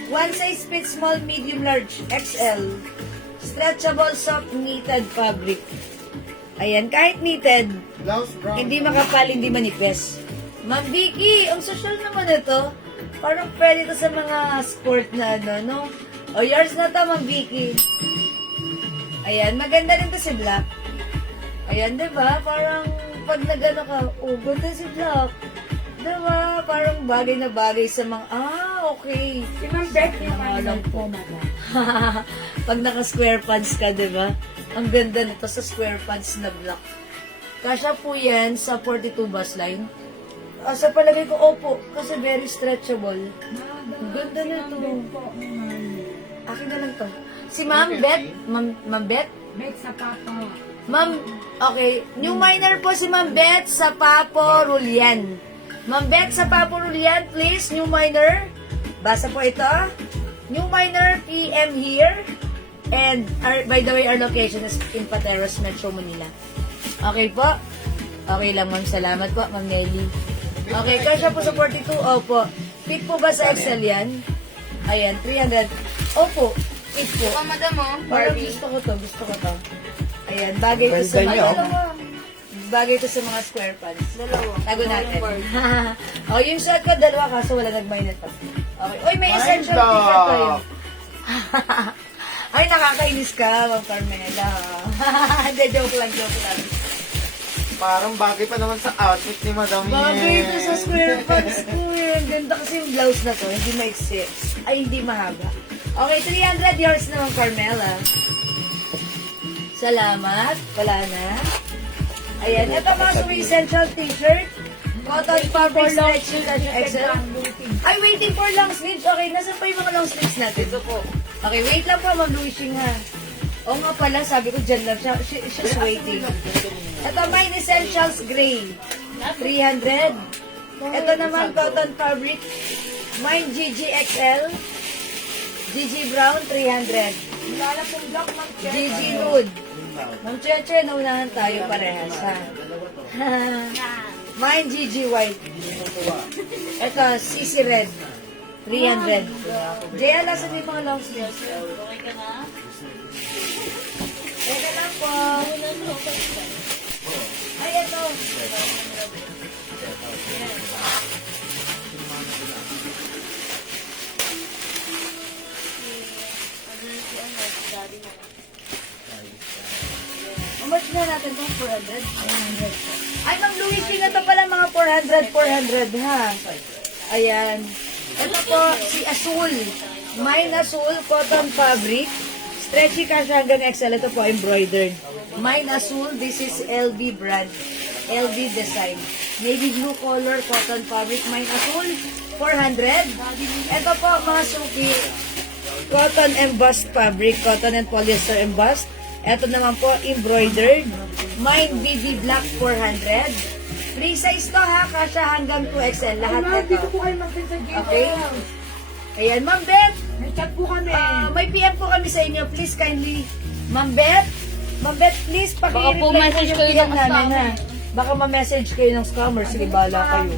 One size fits small, medium, large, XL. Stretchable, soft, knitted fabric. Ayan, kahit knitted, Blouse brown. hindi makapal, hindi manipis. Ma'am Vicky, ang social naman ito. Parang pwede to sa mga sport na ano, no? O, yours na to, Ma'am Vicky. Ayan, maganda rin to si Black. Ayan, diba? Parang pag nagano ka, oh, ganda si Black. Diba? Parang bagay na bagay sa mga, okay. Si Ma'am Beth yung Alam alam ko. po, madam. Pag naka-square pants ka, diba? Ang ganda nito sa square pants na black. Kasya po yan sa 42 bus line. Sa palagay ko, opo, kasi very stretchable. Ang ganda nito. Po, naman. Akin na lang to. Si Ma'am Beth, Ma'am Beth? Beth sa papa. Ma'am, okay. New minor po si Ma'am Beth sa Papo Rulian. Ma'am Beth sa Papo Rulian, please, new minor. Basa po ito. New minor, PM here. And, by the way, our location is in Pateros, Metro Manila. Okay po? Okay lang, ma'am. Salamat po, Ma'am Nelly. Okay, kasya po sa 42. Opo. Fit po ba sa Excel yan? Ayan, 300. Opo, fit po. Oh, madam mo. Parang Barbie. gusto ko to. Ayan, bagay to sa Ganda niyo. bagay to sa mga square pants. Dalawa. Tago natin. Barbie. Oh, yung shirt ko, dalawa kaso wala nag-minus pa. Okay. Uy, may essential Mind t-shirt ko block. Ay, nakakainis ka, Ma'am Carmela. Hindi, joke lang. Parang bagay pa naman sa outfit ni Madam Bagay ito sa square pants ko eh. Ang ganda kasi yung blouse na to, hindi maiksi. Ay, hindi mahaba. Okay, 300 yours na, Ma'am Carmela. Salamat. Wala na. Ayan, ito mga sumi essential t-shirt. Cotton fabric stretchy XL. Ay, waiting for long sleeves. Okay, nasa pa yung mga long sleeves natin? Ito po. Okay, wait lang po, Ma'am Luishing ha. Oo nga pala, sabi ko dyan lang siya. She's waiting. Ito, mine essentials gray. 300. Ito naman, cotton fabric. Mine GGXL. GG brown, 300. Wala pong block, Ma'am Beth. GG nude. Ma'am Cheche, naunahan tayo parehas ha. Mine GG white. Ito, CC red. 300. Jaya, nasa yung mga long sleeves? Okay ka na? Teka lang po. Ay, ito. Umatch na natin itong 400. 400. Ay, Ma'am Luigi, na to pala mga 400 ha. Ayan. Ito po, si Azul. Mine Azul, cotton fabric. Stretchy kasha hanggang XL. Ito po, embroidered. Mine Azul, this is LB brand. LB design. Navy blue color, cotton fabric. Mine Azul, 400. Ito po, mga suki. Cotton embossed fabric. Cotton and polyester embossed. Ito naman po, embroidered. Mine BB black, 400. Free size to ha, kasha hanggang 2XL. Lahat Ma'am, ito. dito po kayo mag-send sa Gmail. Okay. Ayan, Ma'am Beth. May chat po kami. May PM po kami sa inyo. Please kindly, Ma'am Beth, please Baka po paki-reply message yung kayo PM ng namin, scammer. ha. Baka ma-message kayo ng scammer. Sige, bala kayo.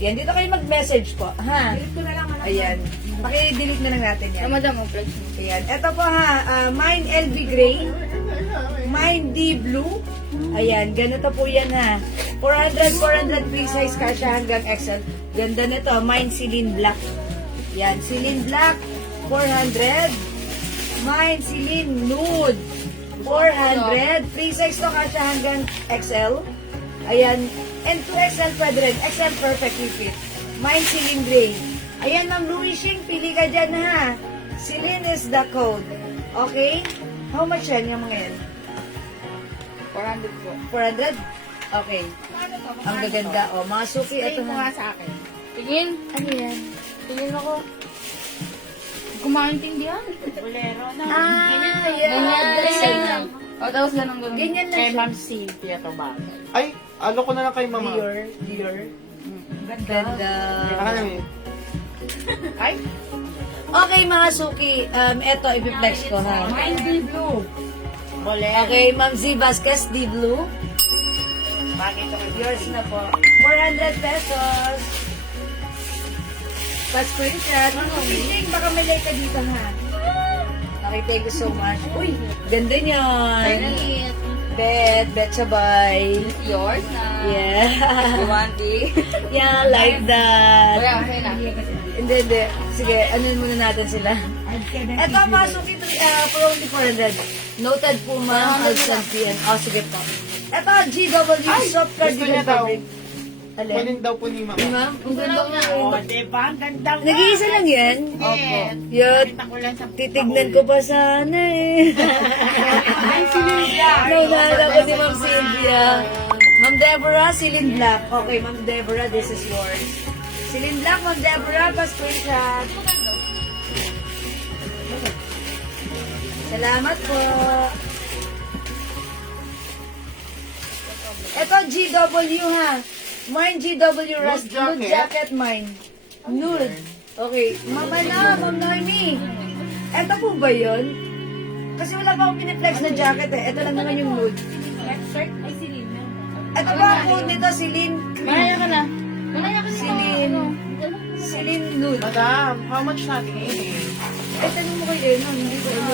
Yan, dito kayo mag-message po, ha. Dito na lang, madam. Ayan. Paki-delete na lang natin yan. Ah, madam mo. Flex mo. Ayan. Ito po ha, mine LB gray, mine D blue. Ayan, ganito po yan ha. 400 free size kasha hanggang XL. Ganda nito, mine Celine black. Yan, Celine black, 400. Mine Celine nude, 400. Free size to kasha hanggang XL. Ayan, and 2XL pwede rin. XL perfectly fit. Mine Celine gray. Ayan, Ma'am Luishing, pili ka dyan ha. Celine is the code. Okay? How much yan yung mga yan? 400 po. 400? Okay. Ang gaganda. O, mga suki, ito Explain mo nga na. sa akin. Tingin. Ano yan? Tingin ako. Kumaintindihan. Bolero na. Ganyan. Ganyan. O, tapos ganun ganun. Ganyan lang Kay siya. Ma'am Cynthia to ba? Ay, ano ko na lang kay Mama. Dior. Ganda. Alam mo yun? Ay, Okay, mga suki. Eto, ipiplex ko, ha? Mine di blue. bolero. Okay, Ma'am Z Vasquez, di blue. Bakit ako Yours na po. 400 pesos. Pa-screenshot. Piling, baka may like ka dito, ha? Okay, thank you so much. Uy, ganda niyan. Bet sabay. Yours na. Yeah. You want it? Yeah, like that. Wala, okay na. Hindi. Sige, anuin muna natin sila. Eto, pasok ito, from the 400. Noted po, ma'am. I'll send PN. Oh, sige po. Eto, GW, soft card. gusto niya daw. Alin? Kunin daw po ni Mama. Ma'am, ang ganda ko na. diba? Ang ganda mo. Nag-iisa lang yan? Opo. Yun, Kita ko lang sa titignan ko pa sana eh. Ay, si Lydia. Naunala ko si Ma'am Sylvia. Ma'am Deborah, Celine Black. Okay, Ma'am Deborah, this is yours. Celine Black, Ma'am Deborah, pa-screenshot. Salamat po. Ito, GW ha. Mine GW Rust. Nude Nude jacket? jacket mine. Nude. Okay. Mama na, Ma'am Noemi. Ito po ba yun? Kasi wala pa akong piniplex na jacket eh. Ito lang naman yung nude. Shirt, ay si Lynn. Ito ba ako nito, Celine? Malaya ka na. Malaya ka na. Celine. Celine nude. Madam, how much natin eh? Tanong mo kay Enon, hindi ko alam.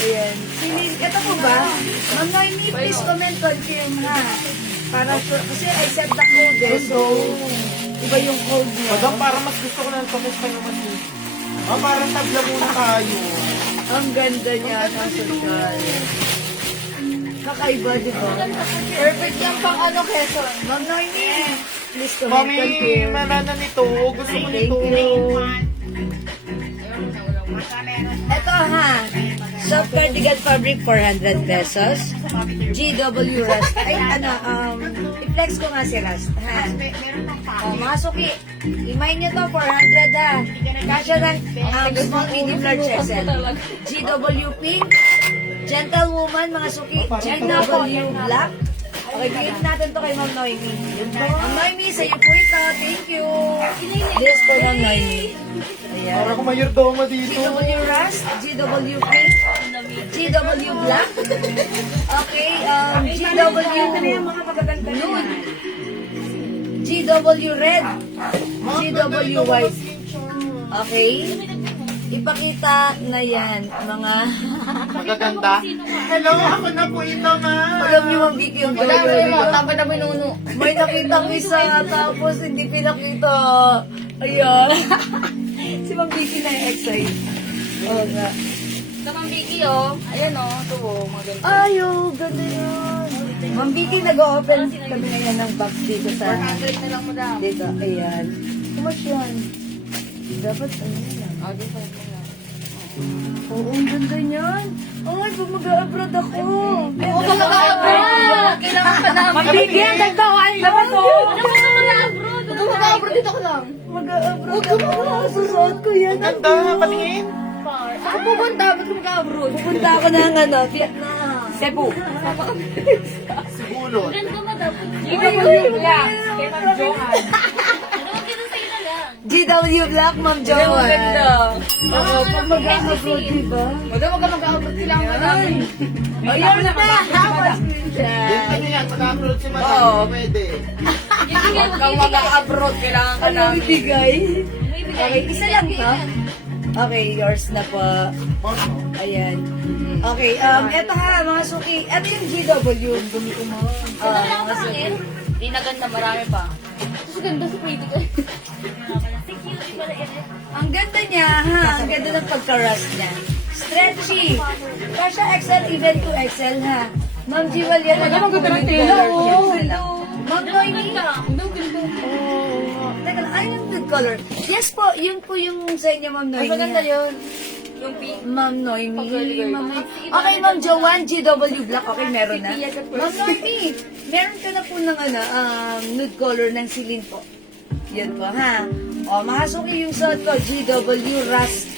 Ayan. Celine, ito po ba? Ma'am Noemi, please comment confirm ha. Para sure, kasi I set the code eh, so iba yung code niya. Madam, parang mas gusto ko na tapos kayo naman eh. Parang tabla muna tayo. Ang ganda niya ng social. Kakaiba, di ba? Perfect yan pang ano, Quezon. Ma'am Noemi, please comment Mami, confirm. malala nito. Gusto ko Thank nito. you. Ito ha, soft cardigan fabric 400 pesos. GW Rust. Ay, ano, i-flex ko nga si Rust. Ha? O, mga suki, imay niyo to, 400 ha. Kasya ng small, medium, large XL. GW pink, gentlewoman, mga suki, GW black. Okay, bigyan natin to kay Ma'am Noemi. Ma'am Noemi, sa'yo po ito. Thank you. This for Ma'am Noemi. Ayan. Para ko mayordoma dito. GW Rust, GW Pink, GW Black, okay, GW Nude, GW Red, GW White. Okay? Ipakita na yan, mga... Magaganda. Hello, ako na po ito, ma. Alam niyo, Ma'am Vicky, yung Wala, gawin wala. Tapos na minuno. May nakitang isa, tapos hindi pinakita. Ayan. Si Ma'am Vicky na excite. Oo nga. Sa Ma'am Vicky, oh. Ayan, oh. Ito, oh. Maganda. Ayo, ganda yun. Ma'am Vicky, nag-open kami ngayon ng box dito sa... 400 na lang mo daw. Dito, ayan. Kumas yan. Dapat ano yan. Oh, di ba? Oo, ang ganda niyan. Ay, kung mag-abroad ako. Oo, mag-abroad. Kailangan pa namin. Mabigyan, ganda ko. Ay, dapat to. Mag-abroad. Mag-abroad dito ka lang. Mag-abroad ako. Susuot ko yan. Ganda, patingin. Ako pupunta. Ba't ka mag-abroad? Pupunta ako ng ano, Vietnam. Cebu. Siguro. GW Black. Kay Ma'am Johan. GW Black, Ma'am Joan. Oo, pag mag-abroad, diba? Huwag ka mag-abroad. Kailangan pa namin. Ayun na! Yan pa niya, mag-upload si Madam. Oo. Pwede. Huwag kang mag-abroad. Kailangan ka Ano namin. ibigay? Okay, isa lang to. Okay, yours na po. Ayan. Okay, eto ha, mga suki. Eto yung GW. Gumi ko mo. Mga suki. Di na ganda. Marami pa. Ito ganda sa pretty ka. Ang ganda niya, ha? Ang ganda ng pagka-rust niya. Stretchy. Kasha XL, even to XL, ha? Ma'am Jiwal, yan. Ang ganda ng tela, oh. Ma'am Noemi. Oh. Teka lang, ayun yung good color. Yes po, yun po yung sa inyo, Ma'am Ay, Noemi. maganda yun. Yung pink. Ma'am Noemi. Pag-girly-girly. Ma'am Noemi. Okay, Ma'am Joanne, GW Black. Okay, meron na. Ma'am Noemi, meron ka na po ng nude color ng Celine po. Yan po, ha? O, Mahasuki yung suot ko, GW Rust.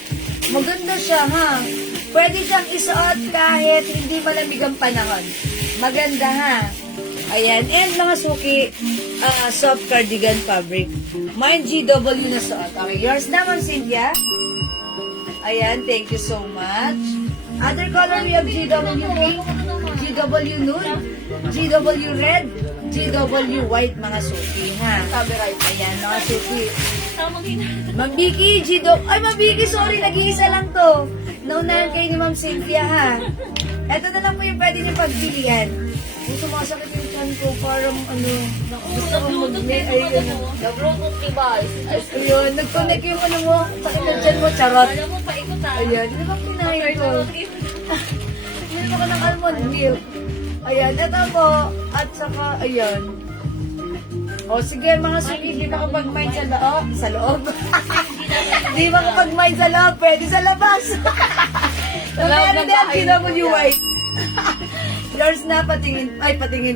Maganda siya, ha? Pwede siyang isuot kahit hindi malamig ang panahon. Maganda, ha? Ayan. And mga suki, soft cardigan fabric. Mine GW na suot. Okay, yours naman, Cynthia. Ayan, thank you so much. Other color, we have GW pink, GW nude, GW red, GW white, mga suki, ha? Sabi right. Ayan, mga suki. Tama din. Ma'am Vicky, ay, Ma'am Vicky, sorry, nag-iisa lang to. Naunahan kayo ni Ma'am Cynthia, ha? Ito na lang po yung pwede niyo pagpilian. Kung sumasakit yung chan ko, parang gusto ko mag-may, ayun. The Bluetooth device. Ayun, nag-connect yung mo, sakit na dyan mo, charot. Alam mo, paikot ah. Ayun, hindi ba kinain ko? Hindi ko ng almond milk. Ayan, ito po, at saka, ayun. O sige, mga suki, di ba kapag may sa loob? Sa loob? Di ba kapag may sa loob, pwede sa labas? Sa loob Meron ng din, bahay. GW white. Yours na, patingin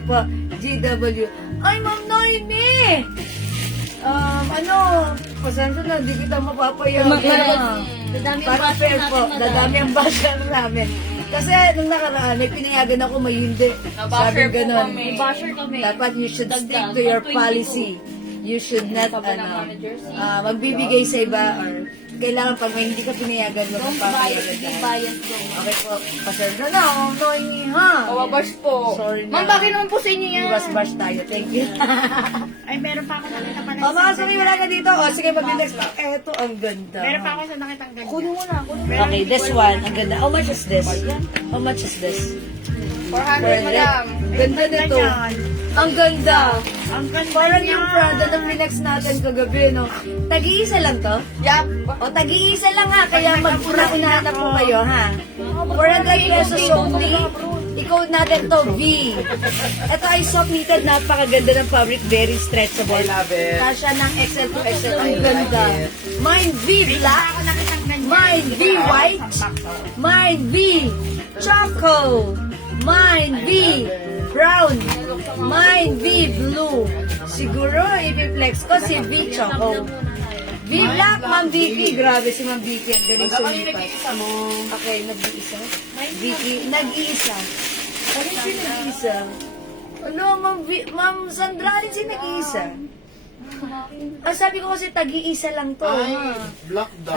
po, GW. Ay, Ma'am Noemi! Pasensya na, di kita mapapayaw. Dadami ang Parang basher fair natin, po, madam. dadami ang basher namin. Kasi nung nakaraan, may pinayagan ako, may hindi. Sabi Basher po ganun. kami. Basher kami. Dapat you should Dagdag, stick to your 122. policy. You should not, Sabi ng manager, magbibigay sa iba or kailangan pag may hindi ka pinayagan, Don't bias, magpapayagan hindi ka. bias daw. Okay po, pasensya na, Noemi, ha? Kawabash po. Sorry na. Ma'am, bakit naman po sa inyo yan? Iwas-bash tayo, thank you. Ay, meron pa ako nakita pa O mga sabi, wala ka dito. O sige, mag-next pa. Eto, ang ganda. Meron pa ako sa nakitang ganyan. Kunin mo na, kunin mo. Okay, this one, ang ganda. How much is this? How much is this? 400, madam. Ganda nito. Ang ganda. Ang ganda Parang niya. yung Prada na flex natin kagabi, no? Tag-iisa lang to? Yup. O, tag-iisa lang ha, kaya mag-una-unahan na po kayo, ha? 400 pesos only. I-code natin to, V. Ito ay soft knitted, napakaganda ng fabric, very stretchable. I love it. Kasha ng XL to XL, ang ganda. Mine V black, Ako nakitang ganyan. mine V white, mine V choco, mine V brown, mine V blue. Siguro, ipiplex ko si V choco. V black, Ma'am Vicky. Grabe si Ma'am Vicky. Ang galing Madam, ano yung sumipat. nag-iisa mo? Okay, nag-iisa. Vicky, nag-iisa. Ano si nag-iisa? Ano, Ma'am Sandra, alin si nag-iisa? Sabi ko kasi tag-iisa lang to. Ay, ha? black daw.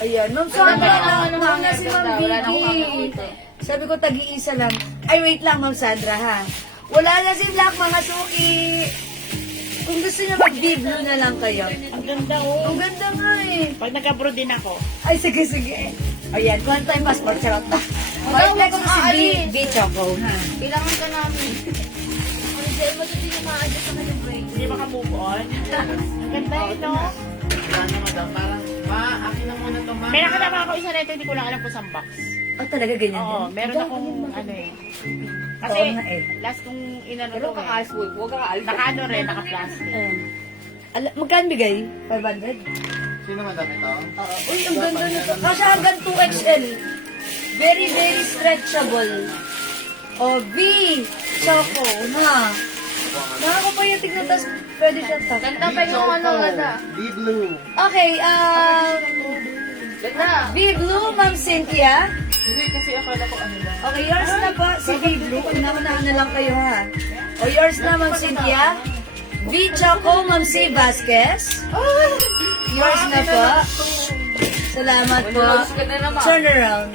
Ayan. Ma'am Sandra, Wala nauna na si Ma'am Wala na akong Vicky. kakakita. Sabi ko tag-iisa lang. Ay, wait lang, Ma'am Sandra, ha? Wala na si Black, mga suki. Kung gusto niyo mag-blue na lang kayo. Ang ganda oh. Ang ganda nga eh. Pag nag-abroad din ako. Ay, sige. Ayan, one time passport, charot na. Flex mo si B Choco, ha? Kailangan ka namin. Ang dahil madali yung ma-adjust sa kanyang brain. Hindi maka-move on. Ang ganda yun, no? Ano, madam, parang, akin na muna to, ma. May nakita pa ako isa rito, hindi ko lang alam kung saan box. Oh, talaga ganyan Oo, din? meron akong ano eh. Kasi, Oo nga eh. last kong inano Pero ko eh. kaka-ice wood. Huwag kaka-ice. Naka-ano rin, naka-plastic. Magkano bigay? 500? Sino, madam, ito? Uy, ang ganda nito. Kasi hanggang 2XL. Very, very stretchable. O, V Choco, ha? Nakakapayatig na, tas pwede siya tak. Ganda pa yung ano, ganda. Be blue. Okay, Ganda. V Blue, Ma'am Cynthia. Hindi, kasi akala ko ano lang. Okay, yours na po, si V Blue. Una-unahan na lang kayo, ha? O, yours na, Ma'am Cynthia. V Choco, Ma'am C. Vasquez. Yours na po. Salamat po. Noise ka na naman. Turn around.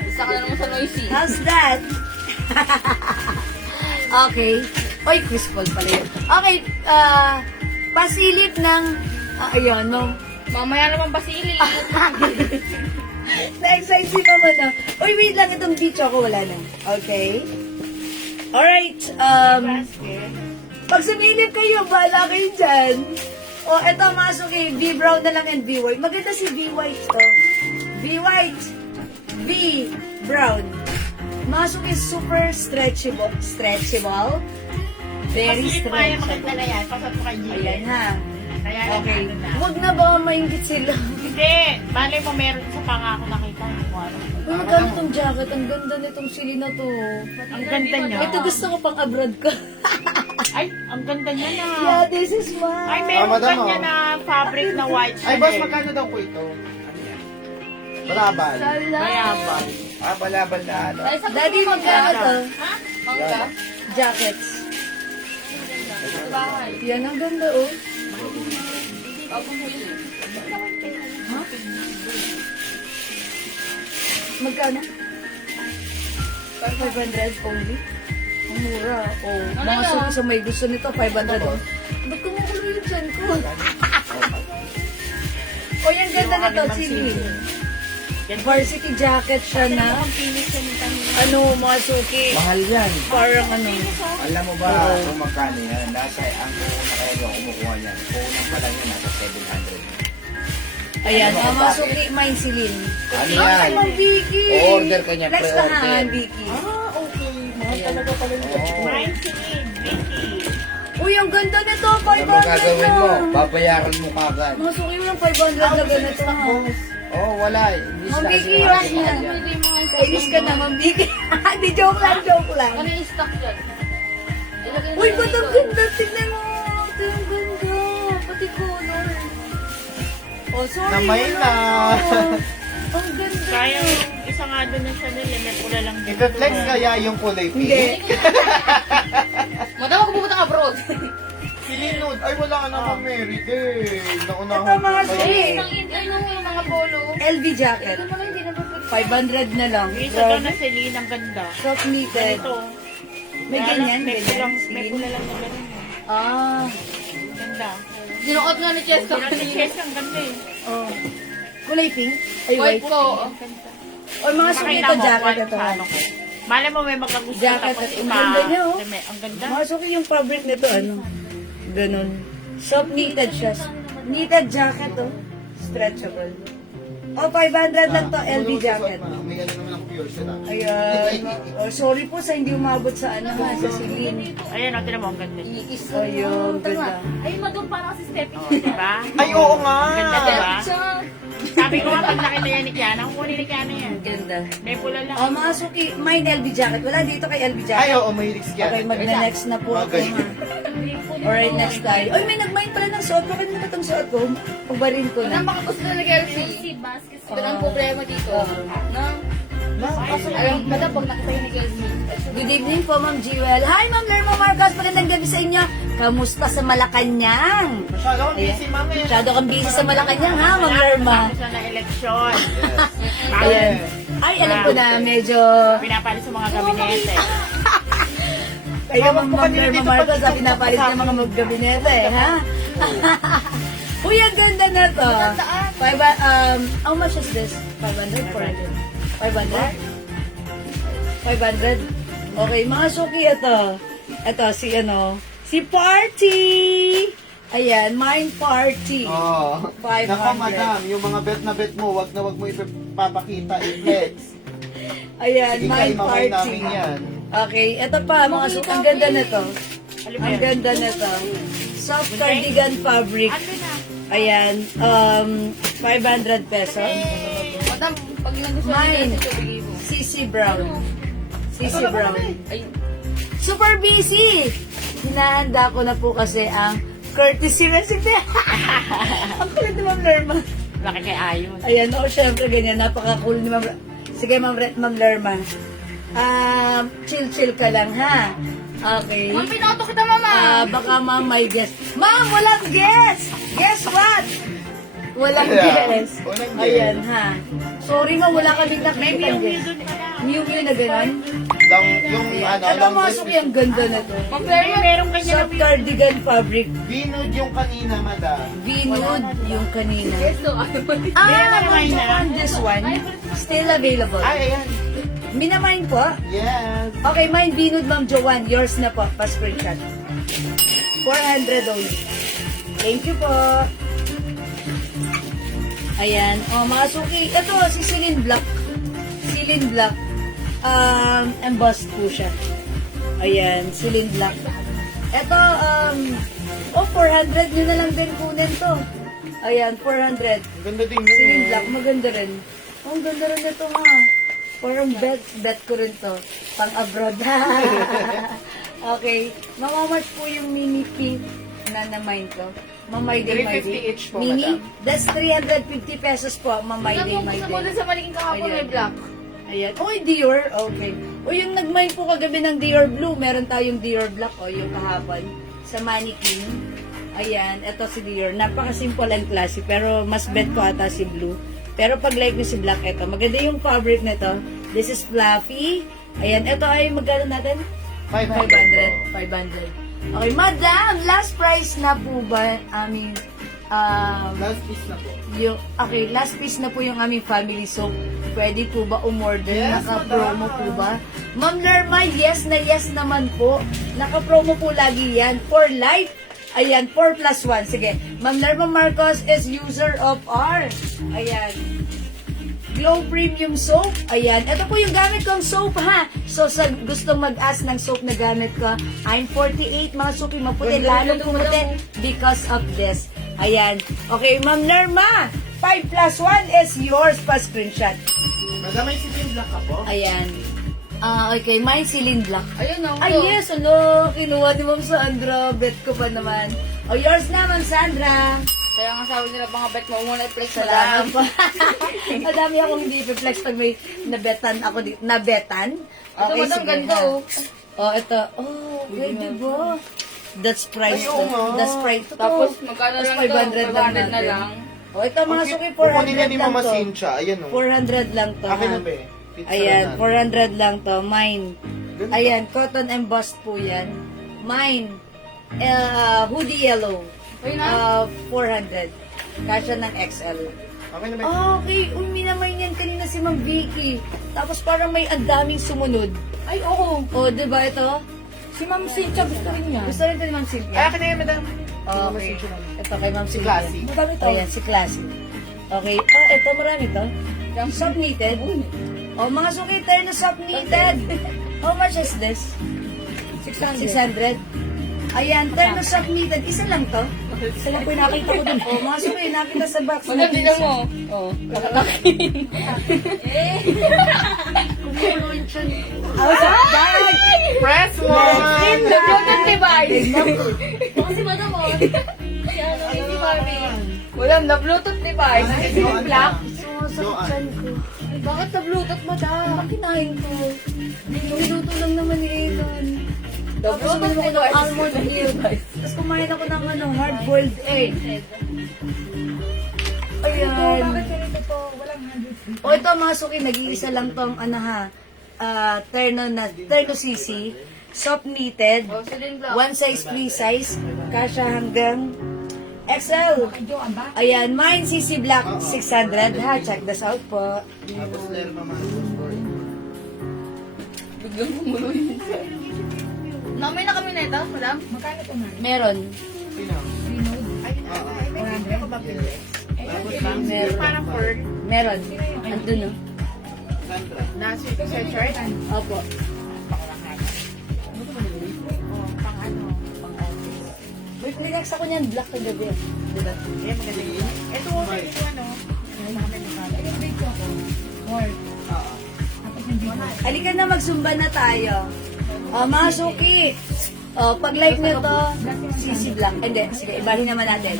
Isa ka na naman sa noisy. How's that? Okay. Oy, Chris Paul pala yun. Okay, pasilip ng, ayun, no? Mamaya naman basili. Na-excite si mama na. Uy, wait lang, itong beach ako, wala na. Okay? Alright, pag sumilip kayo, bahala kayo dyan. O, eto, masok eh, V brown na lang and V white. Maganda si V white to. V white, V brown. Masok is super stretchable. Very Pasilip pa yung stretchable. maganda na yan. Pasat mo kay Gilles. Ayan ha. Kaya Okay. ano na. Huwag na ba maingit sila? Hindi. Malay mo meron sa pangako nakita mo. Uy, magkano itong jacket? Ang ganda nitong sili na to. Ang ganda niya. Ito gusto ko pang abroad ko. Ay, ang ganda niya na. Yeah, this is mine. Ay, meron madam, kanya oh. na fabric na white Ay, boss, Chanel. magkano daw po ito? Balabal. Mayabang. Balabal na ano. Daddy, magkano to? Ha? Mangga? Jackets. Sa bahay. Yan, ang ganda, oh. Magkano? 500 only? Ang mura. Oh, Ano mga yun? suki sa may gusto nito, 500 oh. Ba't kumukulo yung dyan ko? Oh, yung ganda na to, silly. Varsity jacket siya na. Ano, mga suki. Mahal yan. Parang ano. Alam mo ba kung magkano yan? Nasa ang una kayo daw kumukuha niyan. Unang pa lang yan, nasa 700. Ayan, mga suki, mine silin. Ano Ay, yan? Ma'am Vicky. Order ka niya, Flex na pre-order. ha, Vicky. Ah, okay. Mahal talaga pala nito. Mine sinid, Vicky. Uy, ang ganda nito, Ano mo 500 gagawin mo? lang. Babayaran mo kagad. Mga suki mo yung 500 na ganito ha. Oh, wala. Hindi Ma'am sila Vicky, sila- rush na. Kainis ka na, Ma'am Vicky. Hindi, joke lang, joke lang. Ano yung stock dyan? Ilagay mo Uy, na ba't ang dito. ganda? Tignan mo. Ito yung ganda. Pati color. Oh, sorry. Namay na. Ang ganda. Kaya yung isa nga doon na Chanel, may pula lang dito. Ipe-flex kaya yung kulay pink? Hindi. Madama ko pupunta abroad. Silinod. Ay, wala ka naman merit eh. Naunahan Ito, mga ko pa suki. eh. Ano yung mga polo? LV jacket. Ito naman hindi na 500 na lang. Yung isa daw na Celine, ang ganda. Soft knitted. Ito. May ganyan, May ganyan. may pula lang na ganun. Ah. Ganda. Sinuot nga ni Cheska. Pero si Chess, ang ganda eh. Oh. Kulay pink? Ay, White white. ko. Ang ganda. O, mga suki Pakita ito, mo, jacket one ito. sa ano ko. Malay mo may magkagusto Jacket tapos at iba. ang ganda niya, oh. Ang ganda. Mga suki yung fabric nito, ano? Ganun. Soft knitted siya. Knitted jacket, oh. Stretchable. Oh, 500 lang to, LV jacket. May ano naman ang pure sila. Ayan. Oh, sorry po sa hindi umabot sa ano ha, sa silin. Ayan, o, tinan mo, ang ganda. Ayun, ganda. Ay, madun parang si Steffi. O, diba? Ay, oo nga. Ang ganda, diba? Sabi ko nga, pag nakita yan ni Kiana, kukunin ni Kiana yan. Ang ganda. May pula lang. Oh, mga suki, may LV jacket. Wala dito kay LV Ay, jacket. oo, mahilig siya. Okay, magna-next na po ako ha. Alright, next tayo. Ay, may nag-mind pala ng suot. Bakit mo ba itong suot ko? Pagbarin ko na. Makagusto na nag-LC. Ito ang problema dito. No? Alam, madam, pag nakita yung nag-LC. Good evening po, Ma'am Jewel. Hi, Ma'am Lerma Marcos. Magandang gabi sa inyo. Kamusta sa Malacanang? Masyado akong busy, ma'am eh. Masyado kang busy sa Malacanang, ha, Ma'am Lerma? Tapos na eleksyon. Ayan. Ay, alam ko na, medyo... Pinapalit sa mga gabinete. Kaya Ma'am Lerma Marcos, na pinapalit ng mga mag-gabinete, ha? Uy, ang ganda na to. How much is this? 500? 400? 500? 500? Okay, mga suki ito. Ito, si Party! Ayan, mine Party. Oo. 500. Nako, madam, yung mga bet na bet mo, wag na wag mo ipapakita, i-flex. Ayan, Sige, mine mamay Party. namin yan. Okay, ito pa, mga suki. Ang ganda na to. Alam mo Ang yan? ganda na to. Soft cardigan fabric. Ano na? Ayan, 500 pesos. Madam, pag yun gusto Mine. niya, bigay mo. CC Brown. CC Brown. Super busy! Hinahanda ko na po kasi ang courtesy recipe. Ang kulit ni Ma'am Lerma. Laki kay Ayon. Ayan, o, syempre ganyan. Napaka-cool ni Ma'am Sige, Ma'am Lerma. Chill ka lang, ha? Okay. Ma'am, pinoto kita, mama. Baka ma'am may guess. Ma'am, walang guess! Guess what? Walang Yeah, guess. walang guess. Ayan, ha? Sorry nga, wala kaming May nakikita Miu guess. doon pala. Miu na gano'n? Lang, yung ano, Alam lang mo, Suki, ang ganda na to. May meron kanya na Soft cardigan fabric. Binud yung kanina, madam. Vinud yung kanina. Ito, ano ba? Ma'am Joanne, this one, still available. Ay, ayan. Minamine po. Yes. Okay, mine Vinud, Ma'am Joanne. Yours na po. Pa-screenshot. 400 only. Thank you po. Ayan. O, mga suki. Ito, si Celine Black. Celine Black. Embossed po siya. Ayan, Celine Black. Ito, 400 nyo na lang din kunin to. Ayan, 400. Ang ganda din yun. Celine Black, maganda rin. Oh, ang ganda rin ito ha. Parang bet ko rin to. Pang abroad. Okay. Mamamatch po yung mini pink na mind ko. Mamay Day, My 350 Day. each po, Mini, madam. that's 350 pesos po. Mamay Day, My Gusto mo Day. dun sa maliking kahapon may Ayan. black. Ayan. Oy, Dior. Okay. O yung nag-mine po kagabi ng Dior Blue, meron tayong Dior Black o yung kahapon sa mannequin. Ayan, eto si Dior. Napaka-simple and classy, pero mas bet ko ata si Blue. Pero pag like nyo si Black, eto. Maganda yung fabric nito. This is fluffy. Ayan, eto ay magkano natin? 500. 500. Okay, madam, last price na po ba? Last piece na po. Okay, last piece na po yung aming family soap. Pwede po ba umorder? Yes, Naka-promo madam. po ba? Ma'am Lerma, yes na yes naman po. Naka-promo po lagi yan. For life. Ayan, 4+1. Sige. Ma'am Lerma Marcos is user of our. Ayan. Glow Premium Soap. Ayan. Ito po yung gamit kong soap, ha? So, sa gustong mag-ask ng soap na gamit ko, I'm 48, mga soapy maputi. Lalong pumuti because of this. Ayan. Okay, Ma'am Lerma, 5+1 is yours pa screenshot. Madam, may siting black ka po? Ayan. Okay, mine Celine Black. Ayun o. Ay, yes, ano, kinuha ni Ma'am Sandra. Bet ko pa naman. O, yours na, Ma'am Sandra. Kaya nga sabi nila, mga bet mo muna i-flex mo Salamat lang. po. Madami akong hindi flex pag may nabetan ako dito. Nabetan? Ito, madam, sige, ganito. ha. Oh, ito. Oh, pwede ba? That's price. Ay, oo nga. That's price. Ito, Tapos, magkano Tapos lang to? 500 lang 500 na natin. lang. Oh, ito mga suki, Kukunin na 400 ni lang Mama to. Cynthia. Ayan o. 400 lang to. Akin ha? na ba eh? Pizza Ayan, na. 400 lang to. Mine. Ganda. Ayan, cotton embossed po yan. Mine, hoodie yellow. Ayun na. 400. Kasya ng XL. Akin na ba? Okay, minamay niyan kanina si Ma'am Vicky. Tapos parang may ang daming sumunod. Ay, oo. O, di ba ito? Si Ma'am Cynthia gusto rin niya. Gusto rin ito ni Ma'am Ay, Cynthia? akin na yan, madam. Okay. Ito kay Ma'am Si Cynthia. Classy. Madami to. Ayan, si Classy. Okay. Ito marami to. Yung soft knitted. O, mga sukiter na soft knitted. How much is this? 600. 600. Ayan, terno soft knitted. Isa lang to. Isa lang po yung nakita ko dun. O, mga sukiter, nakita sa box. Madam, natin tignan isa. mo. Oh, kakalaki. Kumulo yung tiyan. Press one! The Bluetooth device. Kasi madam, oh. Si ano, si Barbie. Madam, the Bluetooth device. Ito, ano Black. na? Sumasakit tiyan ko. Ay, bakit the Bluetooth, madam? Kinain ko. Niluto lang naman ni Ethan. The Tapos Bluetooth kumain ako ng device. almond milk. Tapos kumain ako ng hard-boiled egg. Ayan. Bakit ganito to? Walang 100. O ito mga suki, nag-iisa lang tong terno CC. Soft knitted. Oh, Celine Black. One size, free size. Kasha hanggang XL. Jo, ang ba? Ayan, mine CC Black 600 ha. Check this out po. Tapos Lerma man. Biglang kumulo yun. Namay na kami neta, madam. Magkano to na? Meron. Sino? Meron. Parang pearl. Meron. Andun no? Sandra. Nasi sa shirt. Opo. Pang ano, pang office. Wait, may next ako niyan. Black kagabi. Diba? Ito, ito ano. Ayun, big ko. More. Tapos yung big ko. Halika na, magsumba na tayo. Mga suki. Pag like nyo to, CC Black. Hindi, sige, ibahin naman natin.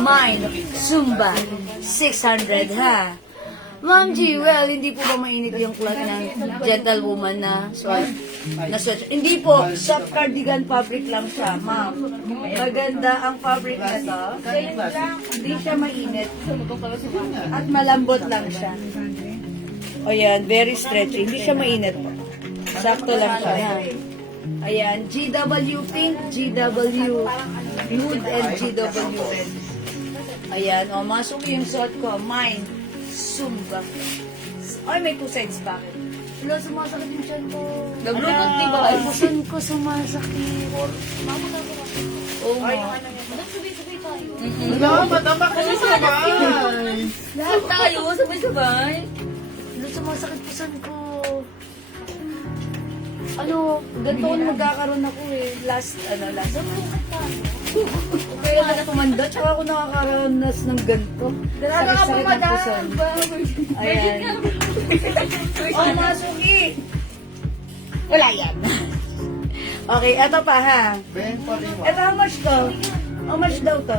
Mine, Zumba, 600 ha. Ma'am G, well, hindi po ba mainit yung cloth ng gentlewoman na sweater? Hindi po, soft cardigan fabric lang siya, ma'am. Maganda ang fabric na to. Hindi siya mainit. At malambot lang siya. O yan, very stretchy. Hindi siya mainit po. Sakto lang siya. Ha? Ayan, GW pink, GW nude, and GW red. Ayan, o, masok yung suot ko. Mine, Zumba. Ay, may two sides bakit? Wala, sumasakit yung tiyan ko. The Bluetooth device. Pusan ko sumasakit. Oo nga. Madam, sabay-sabay tayo. Wala, madam, bakit na sabay? Lahat tayo, sabay-sabay. Wala, sumasakit pusan ko. Ano, ganito ako magkakaroon ako eh. Last. Kaya na tumanda, tsaka ako nakakaranas ng ganito. Sakit-sakit ng pusan. Ayan. Oh, mga suki. Wala yan. Okay, eto pa ha. Ben pa rin. Eto, how much to? How much daw to?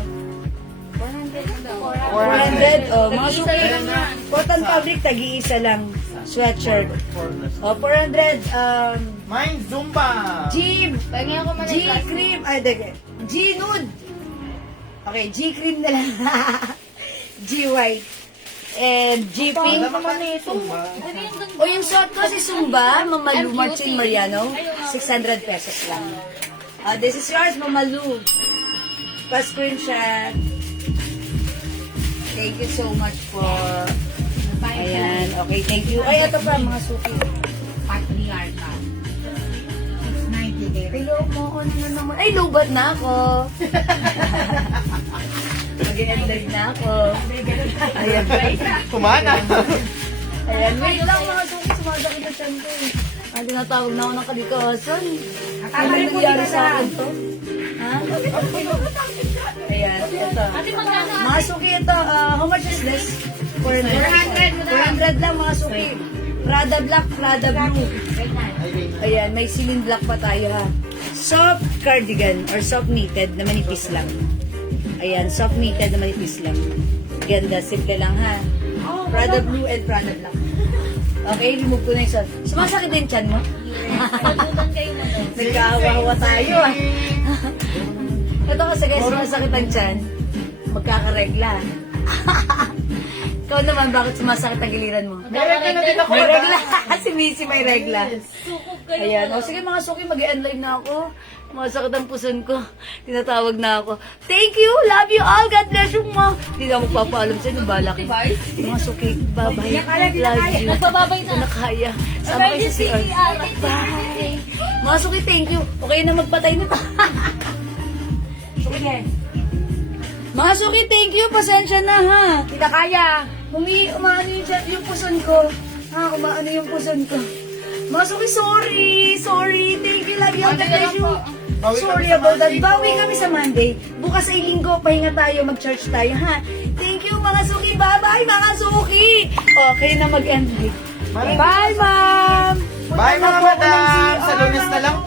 400 daw. 400. Oh, mga suki. Ayan na. Cotton fabric, tag-iisa lang. Sweatshirt. Oh, 400. Mine, Zumba. G, Pahingi ako man G cream. Ay, dege. G nude. Okay, G cream na lang. G white. And G pink. O yung suot ko si Zumba, Mamalu Martin Mariano, 600 pesos lang. This is yours, Mamalu. Pa-screenshot. Thank you so much po. Ayan, okay, thank you. Ay, ito pa, mga suki. Patriarchal. 690 there. Hello mo ako na naman. Ay, lubat na ako. Mag-end live na ako. Ayan, Kumana. ayan. Wait lang mga suki, sumasakit na tiyan ko eh. Tinatawag na ako ng kalikasan. Ano nangyari sa akin to? Ha? Ayan, ito. Mga suki ito, how much is this? 400 lang mga suki. Prada black, Prada blue. Ayan, may ceiling black pa tayo ha. Soft cardigan or soft knitted na manipis lang. Ayan, soft knitted na manipis lang. Ganda, simple lang ha. Prada blue and Prada black. Okay, remove ko na yung soft. Sumasakit din tiyan mo? Sagutan kayo na to. Nagkahawa-hawa tayo ah. Ito kasi guys, sumasakit ang tiyan. Magkakaregla. Ikaw naman, bakit sumasakit ang giliran mo? May regla na din ako. May regla. Si Missy may regla. Sukob kayo. Ayan. O sige mga suki, mag-end live na ako. Masakit ang puson ko. Tinatawag na ako. Thank you! Love you all! God bless you mo! Hindi na ako magpapaalam sa'yo. Bala ka. Mga suki, bye-bye. Love you. Nagpababay Ito na. na kaya. Sama kayo sa CR. Bye! Mga suki, thank you. Okay na magpatay nito. Sige. Mga suki, thank you. Pasensya na ha. Kita kaya. Umaano yung puson ko. Ha, umaano yung puson ko. Mga suki, sorry. Thank you, love you. God bless you. Sorry about that. Bawi kami sa Monday. Bukas ay linggo, pahinga tayo, mag-church tayo, ha? Thank you, mga suki. Bye-bye, mga suki. Okay na mag-end live. Bye, ma'am. Bye mga madam. Sa Lunes na lang